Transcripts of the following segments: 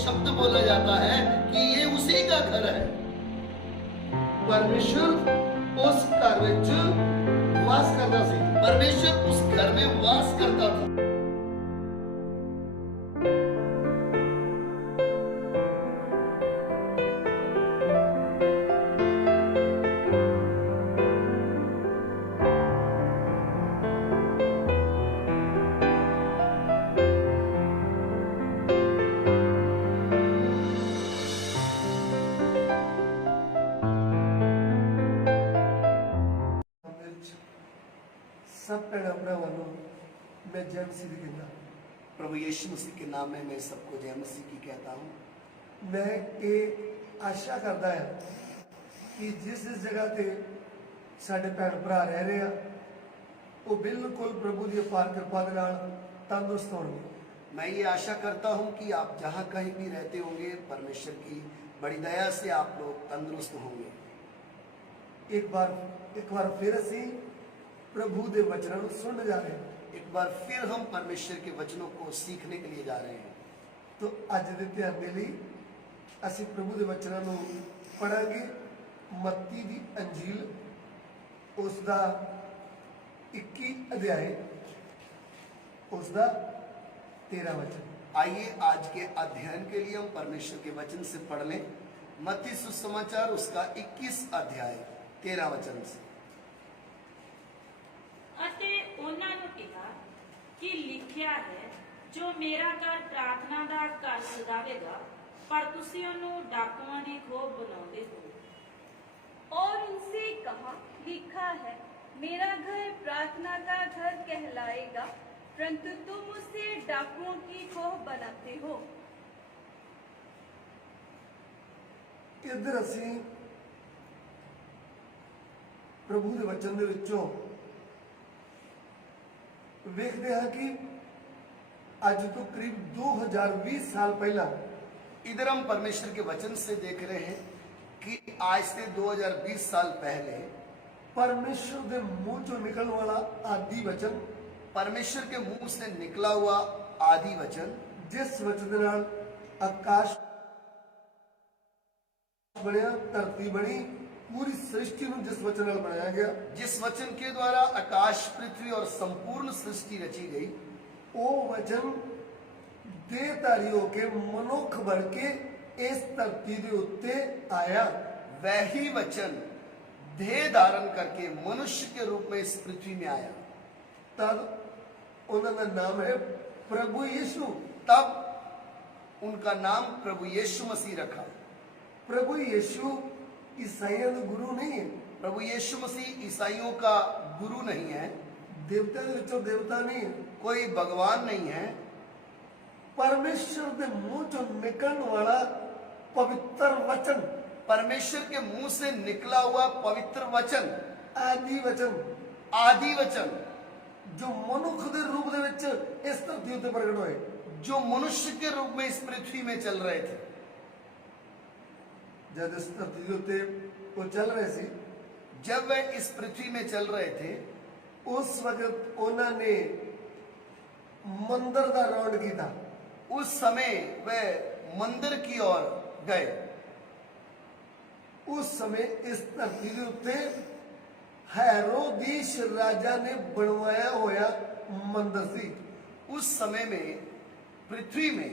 शब्द बोला जाता है कि ये उसी का घर है। परमेश्वर उस घर विच वास करता सी। परमेश्वर उस घर में वास करता था। सब भैन भरावां नूं मैं जय मसीह दी कहना। प्रभु यीशु मसीह के नाम में मैं सबको जय मसीह की कहता हूँ। मैं ये आशा करता है कि जिस जगह ते साडे भैन भरा रह रहे हैं वो बिल्कुल प्रभु की अपार कृपा दे नाल तंदुरुस्त होंगे। मैं ये आशा करता हूँ कि आप जहाँ कहीं भी रहते होंगे, परमेश्वर की बड़ी दया से आप लोग तंदुरुस्त होंगे। एक बार फिर असी प्रभु के वचनों को सुनने जा रहे हैं। एक बार फिर हम परमेश्वर के वचनों को सीखने के लिए जा रहे हैं। तो अज के ध्यान के लिए असी प्रभु के वचनों को पढ़ांगे। मत्ती की अंजील उसका 21 अध्याय उसका 13 वचन। आइए आज के अध्ययन के लिए हम परमेश्वर के वचन से पढ़ लें। मत्ती सुसमाचार उसका 21 अध्याय 13 वचन से। ਅਤੇ ਉਹਨਾਂ ਨੂੰ ਕਿਹਾ ਕਿ ਲਿਖਿਆ ਹੈ ਜੋ ਮੇਰਾ ਘਰ ਪ੍ਰਾਰਥਨਾ ਦਾ ਘਰ ਸਜਾਵੇਗਾ ਪਰ ਤੁਸੀਂ ਉਹਨੂੰ ਡਾਕੂਆਂ ਦੀ ਖੋਹ ਬਣਾਉਂਦੇ ਹੋ। और उनसे कहा लिखा है मेरा घर प्रार्थना का घर कहलाएगा परंतु तुम उसे डाकुओं की खोह बनाते हो। इधर असी प्रभु के वचन दे विचों वेखते हैं कि अज तो करीब 2020 साल पहला इधर हम परमेश्वर के वचन से देख रहे हैं कि आज से 2020 साल पहले परमेश्वर के मुंह चो निकलने वाला आदि वचन, परमेश्वर के मुंह से निकला हुआ आदि वचन, जिस वचन दे नाल आकाश बनया, धरती बनी, पूरी सृष्टि में जिस वचन नाल बनाया गया, जिस वचन के द्वारा आकाश, पृथ्वी और संपूर्ण सृष्टि रची गई, वो वचन देहधारी होके मनुख बन के इस धरती के उत्ते आया। वही वचन देह धारण करके मनुष्य के रूप में इस पृथ्वी में आया। तब उनका नाम है प्रभु यीशु। तब उनका नाम प्रभु यीशु मसीह रखा। प्रभु यीशु ईसाइयों का गुरु नहीं है। प्रभु यीशु मसीह ईसाइयों का गुरु नहीं है, देवता के विचों देवता नहीं है, कोई भगवान नहीं है। परमेश्वर के मुंह चो निकलने वाला पवित्र वचन, परमेश्वर के मुंह से निकला हुआ पवित्र वचन, आदि वचन, आदि वचन, जो मनुख के रूप दे विच इस धरती उत्ते प्रगट होए, जो मनुष्य के रूप में इस पृथ्वी में चल रहे थे। जब इस धरती के उत्ते वो चल रहे थे, जब वह इस पृथ्वी में चल रहे थे, उस वक्त उन्होंने मंदिर का रौंड किया। उस समय वह मंदिर की ओर गए। उस समय इस धरती के उत्ते हेरोदेस राजा ने बनवाया होया मंदिर सी। उस समय में पृथ्वी में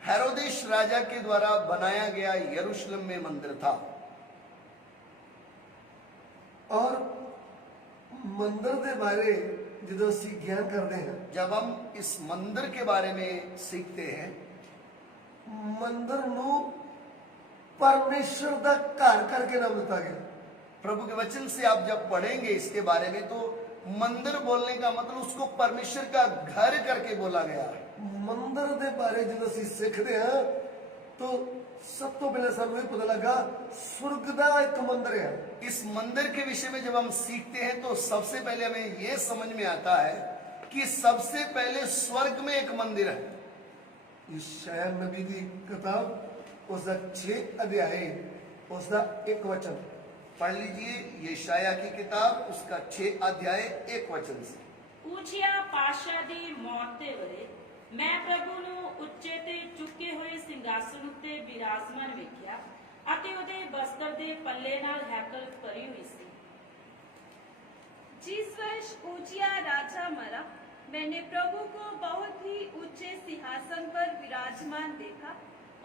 हेरोदेस राजा के द्वारा बनाया गया यरूशलेम में मंदिर था। और मंदिर के बारे जो असी ज्ञान करते हैं, जब हम इस मंदिर के बारे में सीखते हैं, मंदिर नू परमेश्वर का घर करके नाम दिता गया। प्रभु के वचन से आप जब पढ़ेंगे इसके बारे में तो मंदिर बोलने का मतलब उसको परमेश्वर का घर करके बोला गया है। मंदिर के बारे जो असी सीखते हैं तो सब तो पहले सानू पता लगा स्वर्ग का एक मंदिर है। इस मंदिर के विषय में जब हम सीखते हैं तो सबसे पहले हमें यह समझ में आता है कि सबसे पहले स्वर्ग में एक मंदिर है। यशायाह नबी की किताब उसका 6 अध्याय उसका 1 वचन पढ़ लीजिए। यशायाह की किताब उसका 6 अध्याय 1 वचन से। ऊजिया पातशाह दी मौत दे वरे ਮੈਂ ਪ੍ਰਭੂ ਨੂੰ ਉੱਚੇ ਤੇ ਚੁੱਕੇ ਹੋਏ ਸਿੰਘਾਸਣ ਉੱਤੇ ਬਿਰਾਜਮਾਨ ਵੇਖਿਆ ਅਤੇ ਉਹਦੇ ਬਸਤਰ ਦੇ ਪੱਲੇ ਨਾਲ ਹੈਕਲ ਭਰੀ ਹੋਈ ਸੀ। जिस वर्ष ऊजिया राजा मरा, मैंने प्रभु को बहुत ही ऊंचे सिंहासन पर विराजमान देखा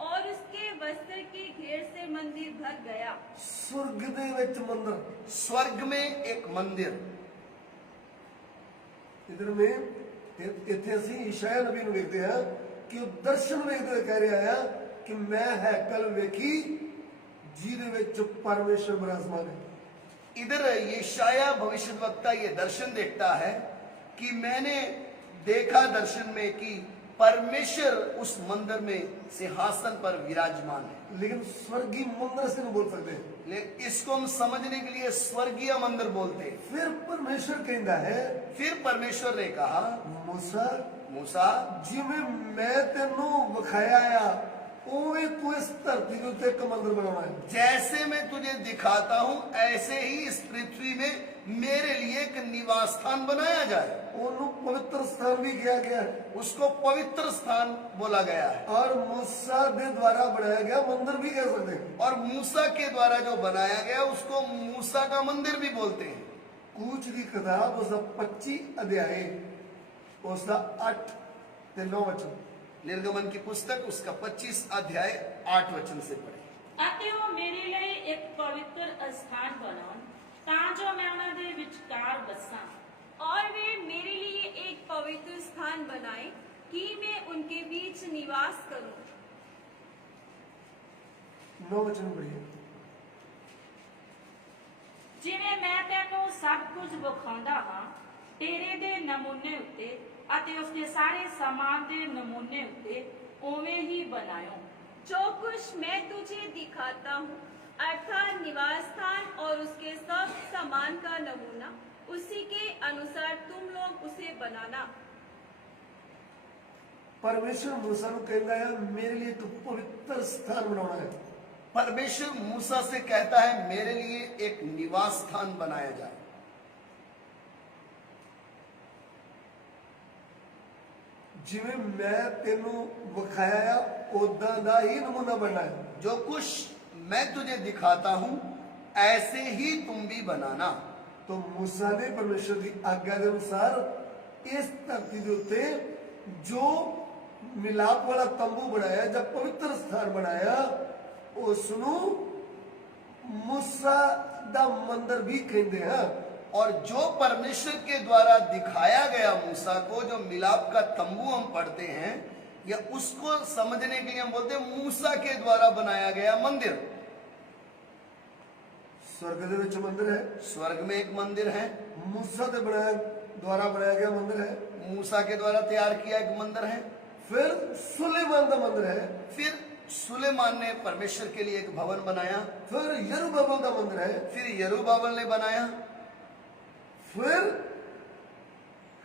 और उसके वस्त्र के घेर से मंदिर भर गया। स्वर्ग दे विच मंदिर, स्वर्ग में एक मंदिर। इधर में इत्थे असीं ईशाया नबी नूं वेखदे हां कि ਉਹ ਦਰਸ਼ਨ ਵੇਖਦੇ ਹੋਏ ਕਹਿ ਰਿਹਾ ਆ ਕਿ ਮੈਂ ਹੈਕਲ ਵੇਖੀ ਜਿਹਦੇ ਵਿੱਚ ਪਰਮੇਸ਼ਰ ਬਿਰਾਜਮਾਨ ਹੈ। इधर यशाया भविष्यद्वक्ता ये दर्शन देखता है कि मैंने देखा दर्शन में कि परमेश्वर उस मंदिर में सिंहासन पर विराजमान है। लेकिन स्वर्गीय मंदिर से नहीं बोल सकते। लेकिन इसको हम समझने के लिए स्वर्गीय मंदिर बोलते हैं। फिर परमेश्वर कहता है, फिर परमेश्वर ने कहा, मूसा मूसा जिवें मैं तेनू विखाया आ उवें तू इस धरती के उत्ते एक मंदिर बनाना है। जैसे मैं तुझे दिखाता हूं ऐसे ही इस पृथ्वी में मेरे लिए एक निवास स्थान बनाया जाए। ओनू पवित्र स्थान भी किया गया है उसको पवित्र स्थान बोला गया है। और मूसा के द्वारा बनाया गया मंदिर भी कह सकते हैं। और मूसा के द्वारा जो बनाया गया उसको मूसा का मंदिर भी बोलते हैं। कूच की किताब उसका 25 अध्याय उसका 8 ते 9 वचन। निर्गमन की पुस्तक उसका 25 अध्याय 8 वचन से पढ़े। ਅਤੇ ਉਹ ਮੇਰੇ ਲਈ ਇੱਕ ਪਵਿੱਤਰ ਸਥਾਨ ਬਣਾਉਣ ਤਾਂ ਜੋ ਮੈਂ ਉਹਨਾਂ ਦੇ ਵਿਚਕਾਰ ਬਸਾਂ। और वे मेरे लिए एक पवित्र स्थान बनाए कि मैं उनके बीच निवास करूं। 9 वचन पढ़िए। ਜਿਵੇਂ ਮੈਂ ਤੈਨੂੰ ਸਭ ਕੁਝ ਵਿਖਾਉਂਦਾ ਹਾਂ ਤੇਰੇ ਦੇ ਨਮੂਨੇ ਉੱਤੇ ਅਤੇ ਉਸਦੇ ਸਾਰੇ ਸਾਮਾਨ ਦੇ ਨਮੂਨੇ ਉੱਤੇ ਉਵੇਂ ਹੀ ਬਣਾਇਓ। जो कुछ मैं तुझे दिखाता हूँ अर्थात निवास स्थान और उसके सब सामान का नमूना, उसी के अनुसार तुम लोग उसे बनाना। परमेश्वर मूसा को कहता है मेरे लिए एक पवित्र स्थान बनाना है। परमेश्वर मूसा से कहता है मेरे लिए एक निवास स्थान बनाया जाए। जिवें मैं तेनू विखाया उदां दा ही नमूना बनना है। जो कुछ मैं तुझे दिखाता हूं ऐसे ही तुम भी बनाना। तो मूसा ने परमेश्वर की आज्ञा के अनुसार इस धरती के उत्ते जो मिलाप वाला तंबू बनाया, जब पवित्र स्थान बनाया, उसनू मूसा दा मंदिर भी कहते हैं। और जो परमेश्वर के द्वारा दिखाया गया मूसा को, जो मिलाप का तंबू हम पढ़ते हैं, या उसको समझने के लिए हम बोलते हैं मूसा के द्वारा बनाया गया मंदिर। स्वर्ग दे विच मंदिर है, स्वर्ग में एक मंदिर है, मूसा के द्वारा बनाया गया मंदिर है, मूसा के द्वारा तैयार किया एक मंदिर है। फिर सुलेमान का मंदिर है, फिर सुलेमान ने परमेश्वर के लिए एक भवन बनाया, फिर यरूबाबेल का मंदिर है, फिर यरूबाबेल ने बनाया, फिर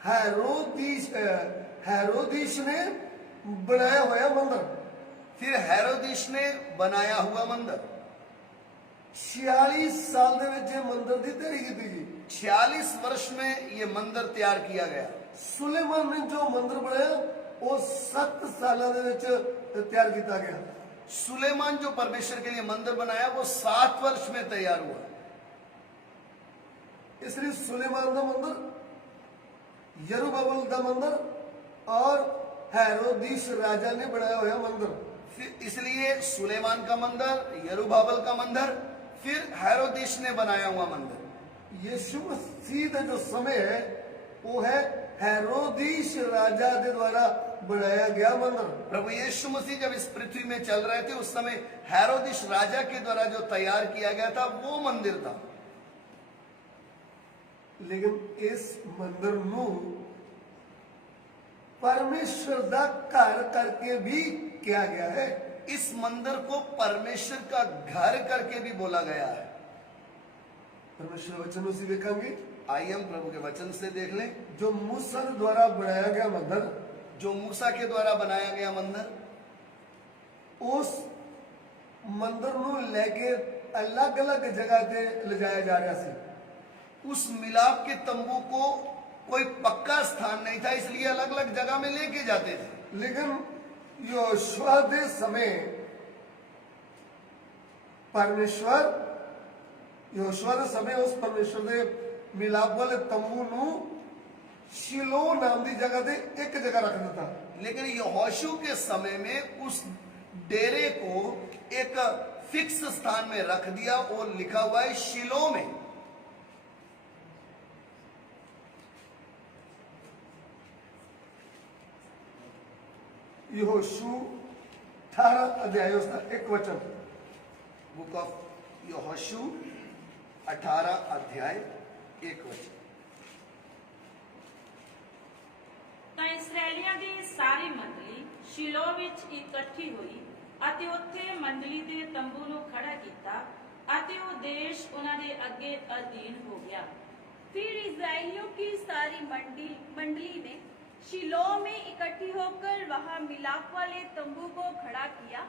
हेरोदिश ने बनाया हुआ मंदिर, फिर हेरोदिश ने बनाया हुआ मंदिर। 46 साल दे विच मंदिर की तैयारी की गई। 46 वर्ष में ये मंदिर तैयार किया गया। सुलेमान ने जो मंदिर बनाया वो 7 साल दे विच तैयार किया गया। सुलेमान जो परमेश्वर के लिए मंदिर बनाया वो 7 वर्ष में तैयार हुआ। इसलिए सुलेमान का मंदिर, यरूबाबेल का मंदिर और हेरोदिश राजा ने बनाया हुआ मंदिर। फिर इसलिए सुलेमान का मंदिर, यरूबाबेल का मंदिर, फिर हेरोदिश ने बनाया हुआ मंदिर। यीशु मसीह का जो समय है वो है हेरोदिश राजा के द्वारा बनाया गया मंदिर। प्रभु यीशु मसीह जब इस पृथ्वी में चल रहे थे उस समय हेरोदिश राजा के द्वारा जो तैयार किया गया था वो मंदिर था। लेकिन इस मंदिर नू परमेश्वर दा घर करके भी किया गया है। इस मंदिर को परमेश्वर का घर करके भी बोला गया है। परमेश्वर वचन उसी देखेंगे। आइए हम प्रभु के वचन से देख लें। जो मूसा द्वारा बनाया गया मंदिर, जो मूसा के द्वारा बनाया गया मंदिर, उस मंदिर नू लेके अलग अलग जगह पे ले जाया जा रहा सी। उस मिलाप के तंबू को कोई पक्का स्थान नहीं नहीं था, इसलिए अलग अलग जगह में लेके जाते थे। लेकिन योशुआ दे समय परमेश्वर योशुआ ਦੇ ਸਮੇਂ ਉਸ ਪਰਮੇਸ਼ਰ ਦੇ ਮਿਲਾਪ ਵਾਲੇ ਤੰਬੂ ਨੂੰ शिलो नाम की जगह पे एक जगह रख देता। लेकिन यहोशू के समय में उस डेरे को एक फिक्स स्थान में रख दिया और लिखा हुआ है शिलो में। यहोशू 18 अध्याय उसका एक वचन। बुक ऑफ यहोशू 18 अध्याय 1 वचन। ਤਾਂ ਇਸਰਾਏਲੀਆਂ ਦੀ ਸਾਰੀ ਮੰਡਲੀ ਸ਼ਿਲੋ ਵਿੱਚ ਇਕੱਠੀ ਹੋਈ ਅਤੇ ਉੱਥੇ ਮੰਡਲੀ ਦੇ ਤੰਬੂ ਨੂੰ ਖੜਾ ਕੀਤਾ ਅਤੇ ਉਹ ਦੇਸ਼ ਉਹਨਾਂ ਦੇ ਅੱਗੇ ਅਧੀਨ ਹੋ ਗਿਆ। फिर इस्राएलियों की सारी मंडली ने शिलो में इकट्ठी होकर वहां मिलाप वाले तंबू को खड़ा किया,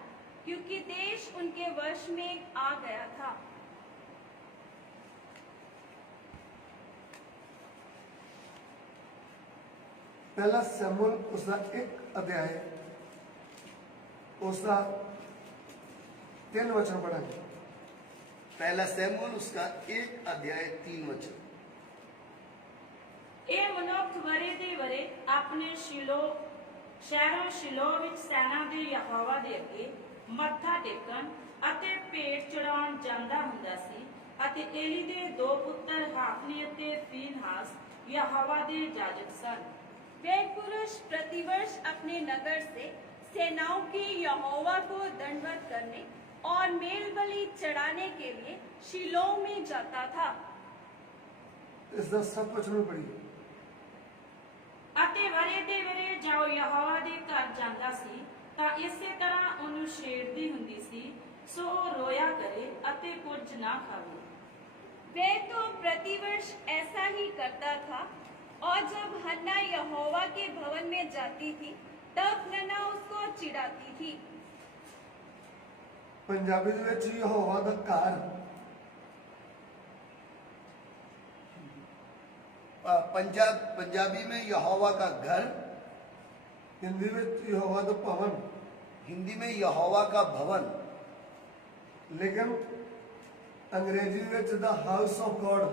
क्योंकि देश उनके वश में आ गया था। पहला शमूएल उसका 1 अध्याय उसका 3 वचन पढ़ेंगे। पहला शमूएल उसका 1 अध्याय 3 वचन। ਇਹ ਮਨੁੱਖ ਵਰੇ ਦੇ ਵਰੇ ਆਪਣੇ ਸ਼ਹਿਰੋਂ ਸ਼ਿਲੋ ਵਿੱਚ ਸੈਨਾ ਦੇ ਯਹੋਵਾ ਦੇ ਅੱਗੇ ਮੱਥਾ ਟੇਕਣ ਅਤੇ ਭੇਟ ਚੜਾਉਣ ਜਾਂਦਾ ਹੁੰਦਾ ਸੀ ਅਤੇ ਏਲੀ ਦੇ 2 ਪੁੱਤਰ ਹਾਫਨੀ ਅਤੇ ਫੀਨਹਾਸ ਯਹੋਵਾ ਦੇ ਜਾਜਕ ਸਨ। वे पुरुष प्रतिवर्ष अपने नगर से सेनाओं के यहोवा को दंडवत करने और मेल बलि चढ़ाने के लिए शिलो में जाता था। इसका सब वचन में पढ़िए। ਅਤੇ ਵਰੇ ਦੇ ਵਰੇ ਜਾਓ ਯਹੋਵਾ ਦੇ ਘਰ ਜਾਂਦਾ ਸੀ ਤਾਂ ਇਸੇ ਤਰ੍ਹਾਂ ਉਹਨੂੰ ਛੇੜਦੀ ਹੁੰਦੀ ਸੀ, ਸੋ ਉਹ ਰੋਇਆ ਕਰੇ ਅਤੇ ਕੁਝ ਨਾ ਖਾਵੇ। वे तो प्रतिवर्ष ऐसा ही करता था, और जब हन्ना यहोवा के भवन में जाती थी तब नन्ना उसको चिढ़ाती थी। पंजाबी दे विच यहोवा दा घर, पंजाबी में यहोवा का घर, हिंदी में यहोवा दा भवन, हिंदी में यहोवा का भवन, लेकिन अंग्रेजी में द हाउस ऑफ गॉड।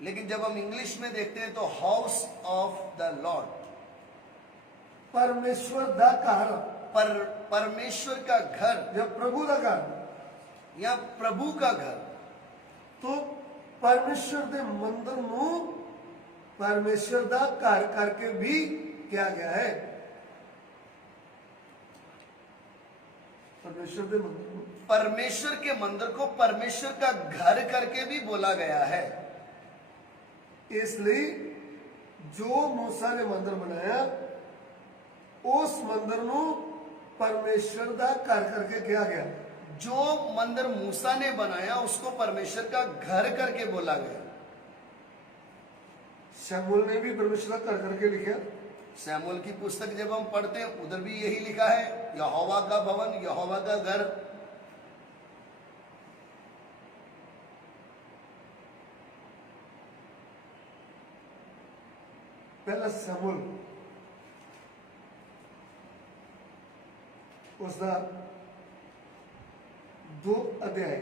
लेकिन जब हम इंग्लिश में देखते हैं तो हाउस ऑफ द लॉर्ड, परमेश्वर दा घर, परमेश्वर का घर या प्रभु दा घर, या प्रभु का घर। तो परमेश्वर दे मंदिर नू परमेश्वर दा घर करके भी किया गया है। परमेश्वर दे मंदिर नू परमेश्वर के मंदिर को परमेश्वर का घर करके भी बोला गया है। इसलिए जो मूसा ने मंदिर बनाया उस मंदिर नू परमेश्वर दा घर करके किया गया। जो मंदिर मूसा ने बनाया उसको परमेश्वर का घर करके बोला गया। शमूएल ने भी परमेश्वर का घर करके लिखा। शमूएल की पुस्तक जब हम पढ़ते हैं उधर भी यही लिखा है, यहोवा का भवन, यहोवा का घर। पहला शमूएल उसका 2 अध्याय।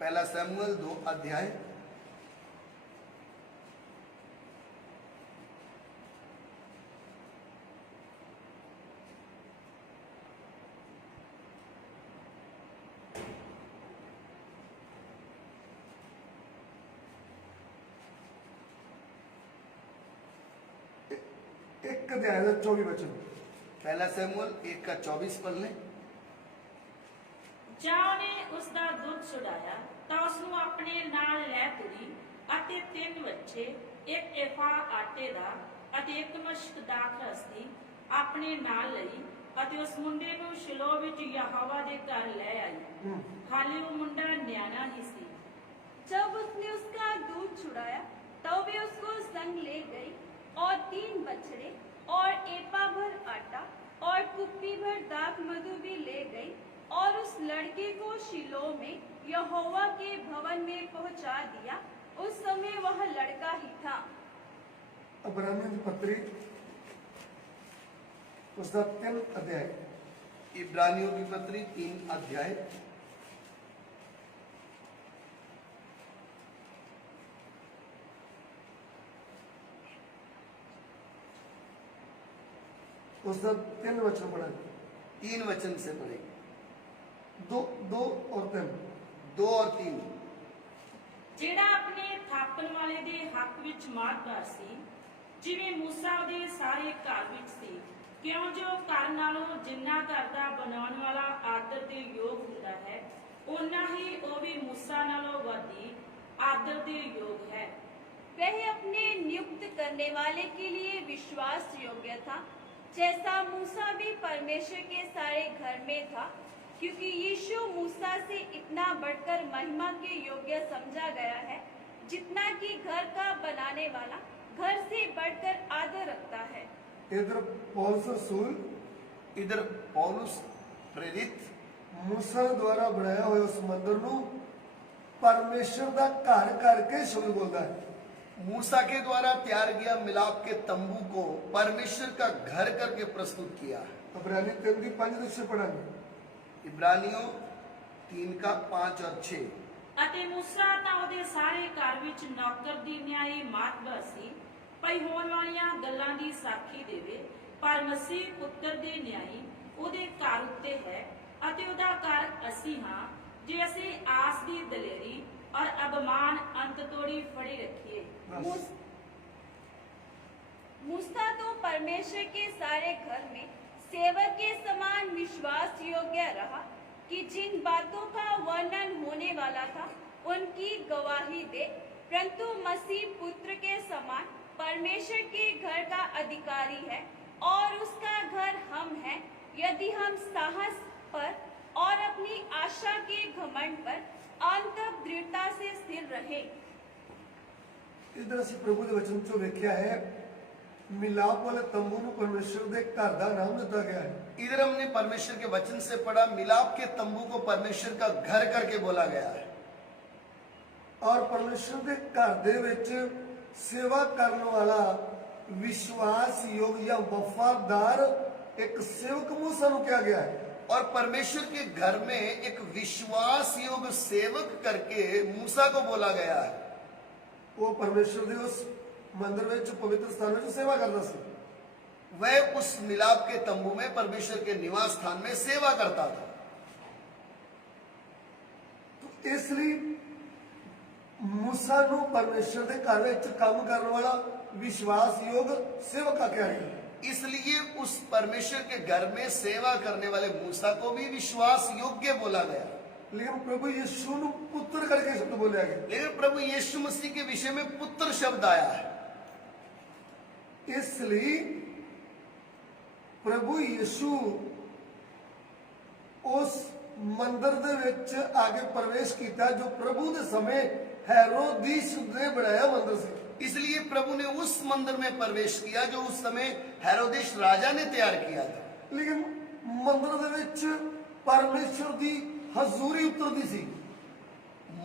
पहला शमूएल 2 अध्याय। एक अध्याय 24 वचन। पहला शमूएल 1 का 24 पढ़ लें। ਜਾਂ ਉਹਨੇ ਉਸ ਦਾ ਦੁੱਧ ਛੁਡਾਇਆ ਤਾਂ ਉਸ ਨੂੰ ਆਪਣੇ ਨਾਲ ਲੈ ਤੁਰੀ ਅਤੇ 3 ਬੱਚੇ, 1 ਏਫਾ ਆਟੇ ਦਾ ਅਤੇ 1 ਮਸ਼ਕ ਦਾਖ ਰਸਤੀ ਆਪਣੇ ਨਾਲ ਲਈ ਅਤੇ ਉਸ ਮੁੰਡੇ ਨੂੰ ਸ਼ਿਲੋ ਵਿੱਚ ਯਹੋਵਾ ਦੇ ਘਰ ਲੈ ਆਈ। ਹਾਲੇ ਉਹ ਮੁੰਡਾ ਨਿਆਣਾ ਹੀ ਸੀ। जब उसने उसका दूध छुड़ाया तब वे उसको संग ले गई और 3 बछड़े और एपा भर आटा और कुप्पी भर दाख मधु भी ले गई और उस लड़के को शिलो में यहोवा के भवन में पहुंचा दिया। उस समय वह लड़का ही था। ਇਬਰਾਨੀਆਂ ਦੀ ਪੱਤਰੀ ਉਸ ਦਾ 3 ਅਧਿਆਇ इब्रानियों की पत्री 3 अध्याय ਉਸ ਦਾ 3 ਵਚਨ ਪੜਾਂਗੇ 3 वचन से पढ़ेंगे 2 और 3 2 और 3। ਜਿਹੜਾ ਆਪਣੇ ਥਾਪਣ ਵਾਲੇ ਦੇ ਹੱਕ ਵਿੱਚ ਮਾਤਬਾਰ ਸੀ, ਜਿਵੇਂ ਮੂਸਾ ਉਹਦੇ ਸਾਰੇ ਘਰ ਵਿੱਚ ਸੀ, ਕਿਉਂ ਜੋ ਘਰ ਨਾਲੋਂ ਜਿੰਨਾ ਘਰ ਦਾ ਬਣਾਉਣ ਵਾਲਾ ਆਦਰ ਦੇ ਯੋਗ ਹੁੰਦਾ ਹੈ, ਓਨਾ ਹੀ ਉਹ ਵੀ ਮੂਸਾ ਨਾਲੋਂ ਵੱਧੀ आदर ਦੇ योग है। वह अपने नियुक्त करने वाले के लिए विश्वास योग्य था, जैसा मूसा भी परमेश्वर के सारे घर में था, क्योंकि यीशु मूसा से इतना बढ़कर महिमा के योग्य समझा गया है, जितना कि घर का बनाने वाला घर से बढ़कर आदर रखता है। इधर पौलुस रसूल इधर पौलुस प्रेरित मूसा द्वारा बनाया हुआ उस मंदिर ਨੂੰ परमेश्वर ਦਾ ਘਰ ਕਰਕੇ ਸ਼ਬਦ ਬੋਲਦਾ ਹੈ। मूसा के द्वारा तैयार किया मिलाप के तंबू को परमेश्वर का घर करके प्रस्तुत किया है। इब्रानी 3 ਦੀ 5 ਤੋਂ 6 ਪੜਾਂਗੇ इब्रानियों 3 का 5 और 6। ਅਤੇ ਮੂਸਾ ਤਾਂ ਉਹਦੇ ਸਾਰੇ ਘਰ ਵਿੱਚ ਨੌਕਰ ਦੀ ਨਿਆਈ ਮਾਤਬਰ ਸੀ, ਭਈ ਹੋਣ ਵਾਲੀਆਂ ਗੱਲਾਂ ਦੀ ਸਾਖੀ ਦੇਵੇ, ਪਰ ਮਸੀਹ ਪੁੱਤਰ ਦੇ ਨਿਆਈ ਉਹਦੇ ਘਰ ਉੱਤੇ ਹੈ, ਅਤੇ ਉਹਦਾ ਘਰ ਅਸੀਂ ਹਾਂ, ਜੇ ਅਸੀਂ ਆਸ ਦੀ ਦਲੇਰੀ और अबमान अंत तोड़ी फड़ी रखिए। मूसा तो परमेश्वर के सारे घर में सेवक के समान विश्वास योग्य रहा कि जिन बातों का वर्णन होने वाला था उनकी गवाही दे, परंतु मसीह पुत्र के समान परमेश्वर के घर का अधिकारी है और उसका घर हम हैं, यदि हम साहस पर और अपनी आशा के घमंड पर अंत दृढ़ता से स्थिर रहे। इधर ਅਸੀਂ ਪ੍ਰਭੂ ਦੇ ਵਚਨ ਚੋਂ ਵੇਖਿਆ ਹੈ ਮਿਲਾਪ ਵਾਲੇ ਤੰਬੂ ਨੂੰ ਪਰਮੇਸ਼ਰ ਦੇ ਘਰ ਦਾ ਨਾਮ ਦਿੱਤਾ ਗਿਆ ਹੈ। इधर हमने परमेश्वर के वचन से पढ़ा मिलाप के तंबू को परमेश्वर का घर करके बोला गया है। और परमेश्वर ਦੇ ਘਰ ਦੇ ਵਿੱਚ ਸੇਵਾ ਕਰਨ ਵਾਲਾ ਵਿਸ਼ਵਾਸ ਯੋਗ ਜਾਂ ਵਫਾਦਾਰ ਇੱਕ ਸੇਵਕ ਮੂਸਾ ਨੂੰ ਕਿਹਾ ਗਿਆ ਹੈ। और परमेश्वर के घर में एक विश्वास योग्य सेवक करके मूसा को बोला गया है। वो परमेश्वर ਦੇ ਉਸ ਮੰਦਿਰ ਵਿੱਚ ਪਵਿੱਤਰ ਸਥਾਨ ਵਿੱਚ ਸੇਵਾ ਕਰਦਾ ਸੀ। वह उस मिलाप के तंबू में परमेश्वर के निवास स्थान में सेवा करता था। तो ਇਸ ਲਈ मूसा ਨੂੰ परमेश्वर ਦੇ ਘਰ ਵਿੱਚ ਕੰਮ ਕਰਨ ਵਾਲਾ ਵਿਸ਼ਵਾਸਯੋਗ ਸੇਵਕ ਆਖਿਆ ਗਿਆ। इसलिए उस परमेश्वर के घर में सेवा करने वाले मूसा को भी विश्वास योग्य बोला गया। लेकिन प्रभु यीशु ਨੂੰ ਪੁੱਤਰ ਕਰਕੇ ਸ਼ਬਦ ਬੋਲਿਆ ਗਿਆ। लेकिन प्रभु यीशु मसीह के विषय में पुत्र शब्द आया है। ਇਸ ਲਈ ਪ੍ਰਭੂ ਯੀਸ਼ੂ ਉਸ ਮੰਦਿਰ ਦੇ ਵਿੱਚ ਆ ਕੇ ਪ੍ਰਵੇਸ਼ ਕੀਤਾ ਜੋ ਪ੍ਰਭੂ ਦੇ ਸਮੇਂ ਹੈਰੋਦੀਸ ਨੇ ਬਣਾਇਆ ਮੰਦਿਰ ਸੀ। इसलिए प्रभु ने उस मंदिर में प्रवेश किया जो उस समय हेरोदेश राजा ने तैयार किया था। लेकिन ਮੰਦਿਰ ਦੇ ਵਿੱਚ ਪਰਮੇਸ਼ਰ ਦੀ ਹਜ਼ੂਰੀ ਉਤਰਦੀ ਸੀ।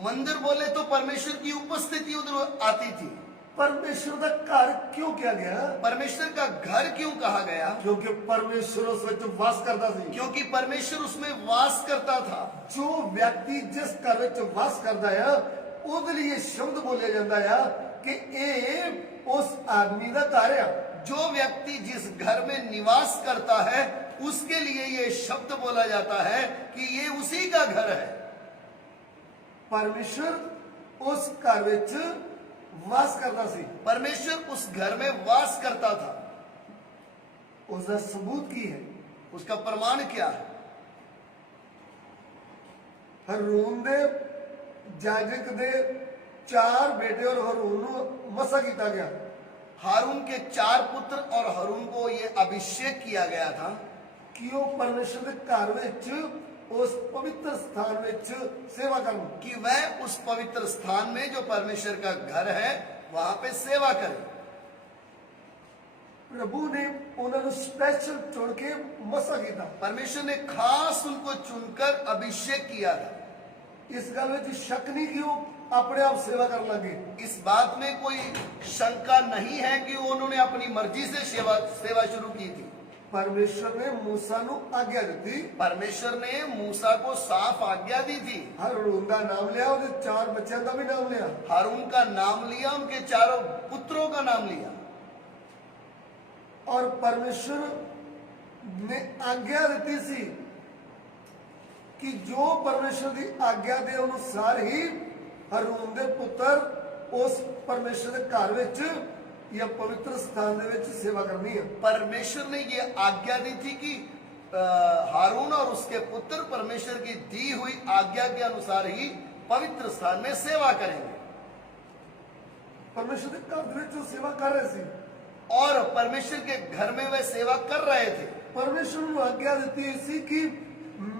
मंदिर बोले तो परमेश्वर की उपस्थिति उधर आती थी। परमेश्वर ਦਾ ਘਰ ਕਿਉਂ ਕਿਹਾ ਗਿਆ? परमेश्वर का घर क्यों कहा गया? क्योंकि परमेश्वर उस ਵਿੱਚ ਵਾਸ ਕਰਦਾ ਸੀ। क्योंकि परमेश्वर उसमें वास करता था। ਜੋ ਵਿਅਕਤੀ ਜਿਸ ਘਰ ਵਿੱਚ ਵਾਸ ਕਰਦਾ ਆ ਉਹਦੇ ਲਈ ਇਹ ਸ਼ਬਦ ਬੋਲਿਆ ਜਾਂਦਾ ਆ कि ये उस आदमी का घर है। जो व्यक्ति जिस घर में निवास करता है उसके लिए ये शब्द बोला जाता है कि ये उसी का घर है। परमेश्वर उस घर विच वास करता सी। परमेश्वर उस घर में वास करता था। उसका सबूत की है? उसका प्रमाण क्या है? हरून दे जाजक दे 4 बेटे और हरून मसा किया गया। हारून के 4 पुत्र और हारून को ये अभिषेक किया गया था कि वो परमेश्वर के घर विच उस पवित्र स्थान विच सेवा करन, कि वह उस पवित्र स्थान में जो परमेश्वर का घर है वहां पे सेवा करे। प्रभु ने उन्होंने स्पेशल चुन के मसा किया। परमेश्वर ने खास उनको चुनकर अभिषेक किया था। इस गल विच शक नहीं कि वो अपने आप सेवा करने लगे। इस बात में कोई शंका नहीं है कि उन्होंने अपनी मर्जी से सेवा शुरू की थी। परमेश्वर ने मूसा ਨੂੰ आज्ञा दी। परमेश्वर ने मूसा को साफ आज्ञा दी थी। हारून ਦਾ ਨਾਮ ਲਿਆ, ਉਹਦੇ 4 ਬੱਚਿਆਂ ਦਾ भी नाम लिया। हारून का नाम लिया, उनके चारों पुत्रों का नाम लिया। और परमेश्वर ने आज्ञा दी सी कि जो परमेश्वर की आज्ञा के अनुसार ही हारून दे पुत्र उस परमेश्वर के घर विच या पवित्र स्थान दे विच सेवा करनी है। परमेश्वर ने ये आज्ञा दी थी कि हारून और उसके पुत्र परमेश्वर की दी हुई आज्ञा के अनुसार ही पवित्र स्थान में सेवा करेंगे। परमेश्वर के घर दे विच वो सेवा कर रहे थे और परमेश्वर के घर में वे सेवा कर रहे थे। परमेश्वर ने आज्ञा दी सी कि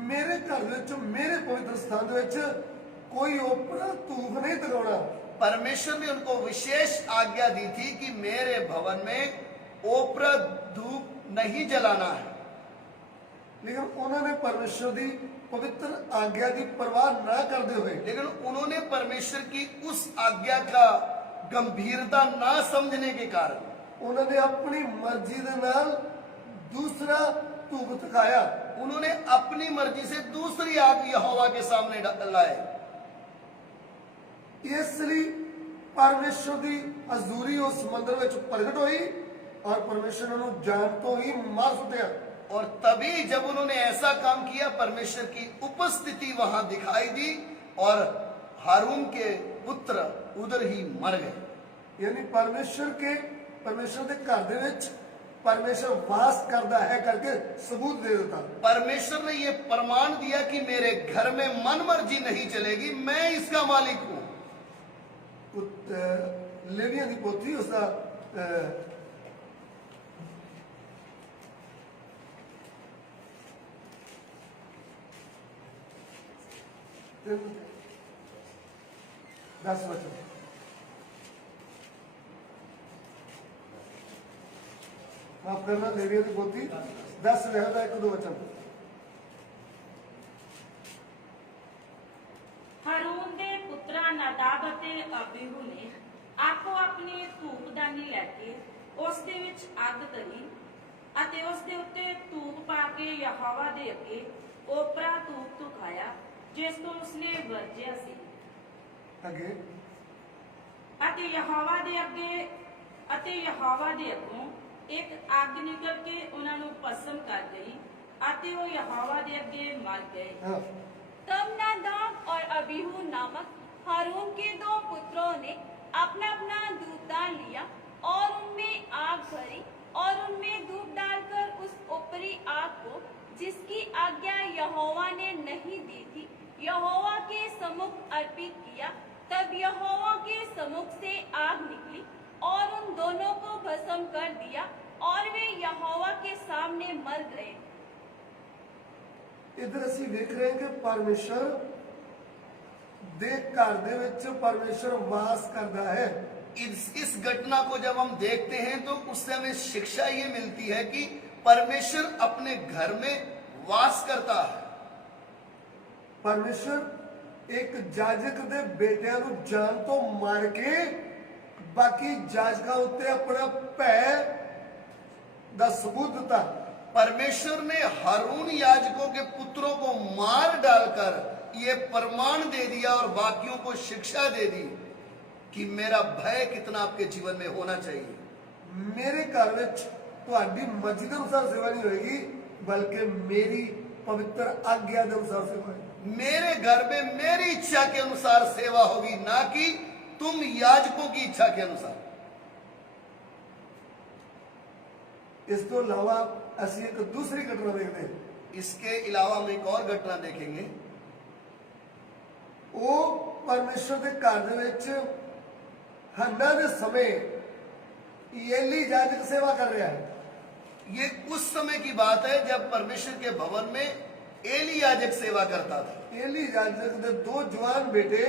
मेरे घर दे विच मेरे पवित्र स्थान दे विच कोई ओपरा धूप नहीं जगाना। परमेश्वर ने उनको विशेष आज्ञा दी थी कि मेरे भवन में ओपरा धूप नहीं जलाना है। लेकिन उन्होंने परमेश्वर की पवित्र आज्ञा की परवाह न करते हुए, लेकिन उन्होंने परमेश्वर की उस आज्ञा का गंभीरता ना समझने के कारण उन्होंने अपनी मर्जी के नाल दूसरा धूप तकाया। उन्होंने अपनी मर्जी से दूसरी आग यहोवा के सामने लाए। इसलिए परमेश्वर की हजूरी उस मंदिर में प्रगट हुई और परमेश्वर उन्होंने जान तो ही मार सुटिया। और तभी जब उन्होंने ऐसा काम किया, परमेश्वर की उपस्थिति वहां दिखाई दी और हारून के पुत्र उधर ही मर गए। यानी परमेश्वर के घर दे विच परमेश्वर वास करता है करके सबूत दे देता। परमेश्वर ने ये प्रमाण दिया कि मेरे घर में मन मर्जी नहीं चलेगी, मैं इसका मालिक हूं। लेविया की पोथी उसका दस वचन माफ करना, लेविया की पोथी 10 लिखा 1-2 वचन। ਹਾਰੂਨ ਦੇ ਪੁੱਤਰਾਂ ਨਾਦਾਬ ਅਤੇ ਅਬੀਹੂ ਨੇ ਆਪੋ ਆਪਣੀ ਧੂਪਦਾਨੀ ਲੈ ਕੇ ਉਸ ਦੇ ਵਿੱਚ ਅੱਗ ਧਰੀ ਅਤੇ ਉਸ ਦੇ ਉੱਤੇ ਧੂਪ ਪਾ ਕੇ ਯਹੋਵਾ ਦੇ ਅੱਗੇ ਓਪਰਾ ਧੂਪ ਧੁਖਾਇਆ ਜਿਸ ਤੋਂ ਉਸਨੇ ਵਰਜਿਆ ਸੀ। ਅੱਗੇ ਅਤੇ ਯਹੋਵਾ ਦੇ ਅੱਗੋਂ ਇੱਕ ਅੱਗ ਨਿਕਲ ਕੇ ਉਹਨਾਂ ਨੂੰ ਭਸਮ ਕਰ ਗਈ ਅਤੇ ਉਹ ਯਹੋਵਾ ਦੇ ਅੱਗੇ ਮਰ ਗਏ। हाँ तब नादाब और अबीहू नामक हारून के 2 पुत्रों ने अपना अपना धूपदान लिया और उनमें आग भरी और उनमें धूप डालकर उस ऊपरी आग को जिसकी आज्ञा यहोवा ने नहीं दी थी यहोवा के सम्मुख अर्पित किया। तब यहोवा के सम्मुख से आग निकली और उन दोनों को भस्म कर दिया और वे यहोवा के सामने मर गए। इधर असी देख रहे हैं कि परमेश्वर दे घर दे विच परमेश्वर वास करता है। इस घटना को जब हम देखते हैं तो उससे हमें शिक्षा ये मिलती है कि परमेश्वर अपने घर में वास करता है। परमेश्वर एक जाजक दे बेटियां नूं जान तो मार के बाकी जाजकां उत्ते अपना भै दा सबूत दिता। परमेश्वर ने हारून याजकों के पुत्रों को मार डालकर ये प्रमाण दे दिया और बाकियों को शिक्षा दे दी कि मेरा भय कितना आपके जीवन में होना चाहिए। मेरे घर विच तुहाडी मर्जी के अनुसार सेवा नहीं होगी बल्कि मेरी पवित्र आज्ञा के अनुसार सेवा होगी। मेरे घर में मेरी इच्छा के अनुसार सेवा होगी, ना कि तुम याजकों की इच्छा के अनुसार। इस तो अलावा असी एक दूसरी घटना देखते हैं। इसके अलावा हम एक और घटना देखेंगे। वो परमेश्वर के घर दे विच हन्ना दे समय एली याजक सेवा कर रहा है। ये उस समय की बात है जब परमेश्वर के भवन में एली याजक सेवा करता था। एली याजक दे 2 जवान बेटे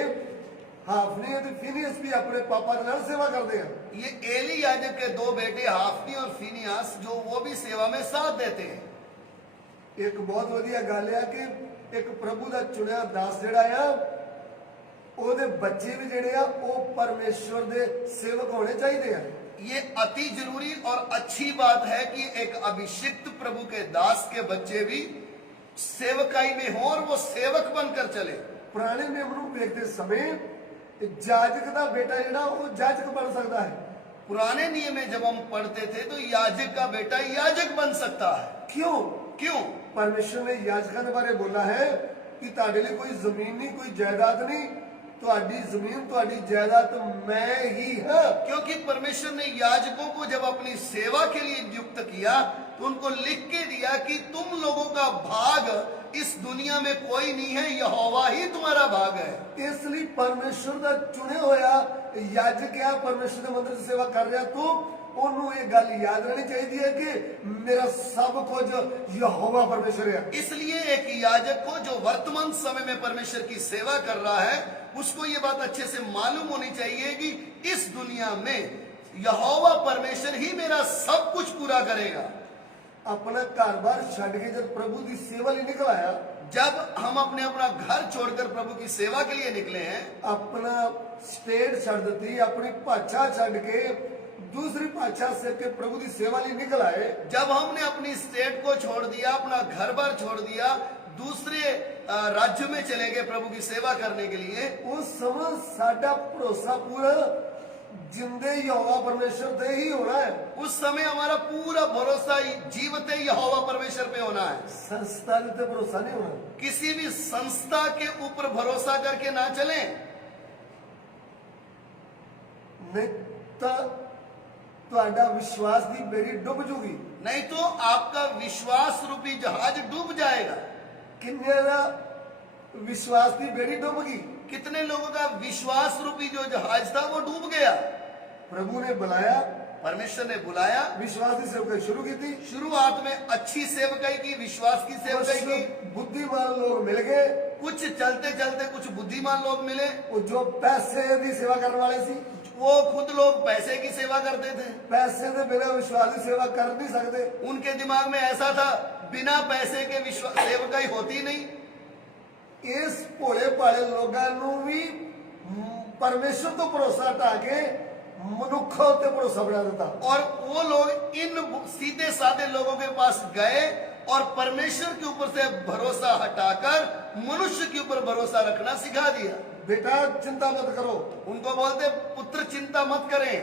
हाफनी और फिनियस भी अपने पापा के नाल सेवा करते हैं। ये एली याजक के 2 बेटे हाफनी और फिनियास जो वो भी सेवा में साथ देते हैं। एक बहुत वधिया गल है कि एक प्रभु का चुनिया दास जिहड़ा आ ਉਹਦੇ ਬੱਚੇ ਵੀ ਜਿਹੜੇ ਆ ਉਹ ਪਰਮੇਸ਼ਵਰ ਦੇ ਸੇਵਕ ਹੋਣੇ ਚਾਹੀਦੇ ਆ। ये अति जरूरी और अच्छी बात है कि एक अभिषिक्त प्रभु के दास के बच्चे भी सेवकाई में हों और वो सेवक बनकर चले। ਪੁਰਾਣੇ ਨਿਯਮ ਨੂੰ ਵੇਖਦੇ ਸਮੇਂ ਜਾਜਕ ਦਾ ਬੇਟਾ ਜਿਹੜਾ ਉਹ ਜਾਜਕ ਬਣ ਸਕਦਾ ਹੈ। पुराने नियम में जब हम पढ़ते थे तो याजक का बेटा याजक बन सकता है। ਕਿਉਂ? क्यों? ਪਰਮੇਸ਼ਵਰ ਨੇ ਯਾਜਕਾਂ ਦੇ ਬਾਰੇ ਬੋਲਾ ਹੈ ਕਿ ਤੁਹਾਡੇ ਲਈ ਕੋਈ ਜ਼ਮੀਨ ਨਹੀਂ, ਕੋਈ ਜਾਇਦਾਦ ਨਹੀਂ, ਤੁਹਾਡੀ ਜ਼ਮੀਨ ਤੁਹਾਡੀ ਜਾਇਦਾਦ मैं ही ਹਾਂ। क्योंकि परमेश्वर ने याजकों को जब अपनी सेवा के लिए नियुक्त किया तो उनको लिख के दिया कि तुम लोगों का भाग इस दुनिया में कोई नहीं है, यहोवा ही तुम्हारा भाग है। ਇਸ ਲਈ ਪਰਮੇਸ਼ਵਰ ਦਾ ਚੁਣਿਆ ਹੋਇਆ ਯਾਜਕ ਆ, ਪਰਮੇਸ਼ਵਰ ਦੇ ਮੰਦਰ 'ਚ ਸੇਵਾ ਕਰ ਰਿਹਾ ਤੂੰ, ਉਹਨੂੰ ਇਹ ਗੱਲ ਯਾਦ ਰਹਿਣੀ ਚਾਹੀਦੀ ਹੈ ਕਿ ਮੇਰਾ ਸਭ ਕੁਝ ਯਹੋਵਾ परमेश्वर है। इसलिए एक याजक को जो वर्तमान समय में परमेश्वर की सेवा कर रहा है उसको ये बात अच्छे से मालूम होनी चाहिए कि इस दुनिया में यहोवा परमेश्वर ही मेरा सब कुछ पूरा करेगा। अपना घर-बार छड़ के जब प्रभु की सेवा लिए निकल आया, जब हम अपना घर छोड़कर प्रभु की सेवा के लिए निकले हैं, अपना स्टेट छड़ दी, अपनी भाषा छड़ के दूसरी भाषा से के प्रभु की सेवा लिए निकल आए, जब हमने अपनी स्टेट को छोड़ दिया, अपना घर बार छोड़ दिया, दूसरे राज्य में चले गए प्रभु की सेवा करने के लिए, उस समय साडा भरोसा पूरा जिंदे यहोवा परमेश्वर पे ही होना है। उस समय हमारा पूरा भरोसा जीवते यहोवा परमेश्वर पे होना है। संस्था पे भरोसा नहीं होना। किसी भी संस्था के ऊपर भरोसा करके ना चलें, नहीं तो ਤੁਹਾਡਾ विश्वास की बेड़ी डूब जूगी। नहीं तो आपका विश्वास रूपी जहाज डूब जाएगा। किन्ने दा विश्वास की बेड़ी डूब गई। कितने लोगों का विश्वास रूपी जो जहाज था वो डूब गया। प्रभु ने बुलाया, परमेश्वर ने बुलाया, विश्वास की सेवकाई शुरू की थी, शुरुआत में अच्छी सेवकाई की, विश्वास की सेवकाई की, बुद्धिमान लोग मिल गए, कुछ चलते चलते कुछ बुद्धिमान लोग मिले, जो पैसे की सेवा करने वाले सी, वो खुद लोग पैसे की सेवा करते थे, पैसे के बिना विश्वास की सेवा कर नहीं सकते। उनके दिमाग में ऐसा था बिना पैसे के विश्वास सेवकाई होती नहीं। इस भोले भाले लोगों भी परमेश्वर तो भरोसा हटा के मनुखों ते भरोसा बना देता, और वो लोग इन सीधे साधे लोगों के पास गए और परमेश्वर के ऊपर से भरोसा हटाकर मनुष्य के ऊपर भरोसा रखना सिखा दिया। बेटा चिंता मत करो, उनको बोलते पुत्र चिंता मत करें,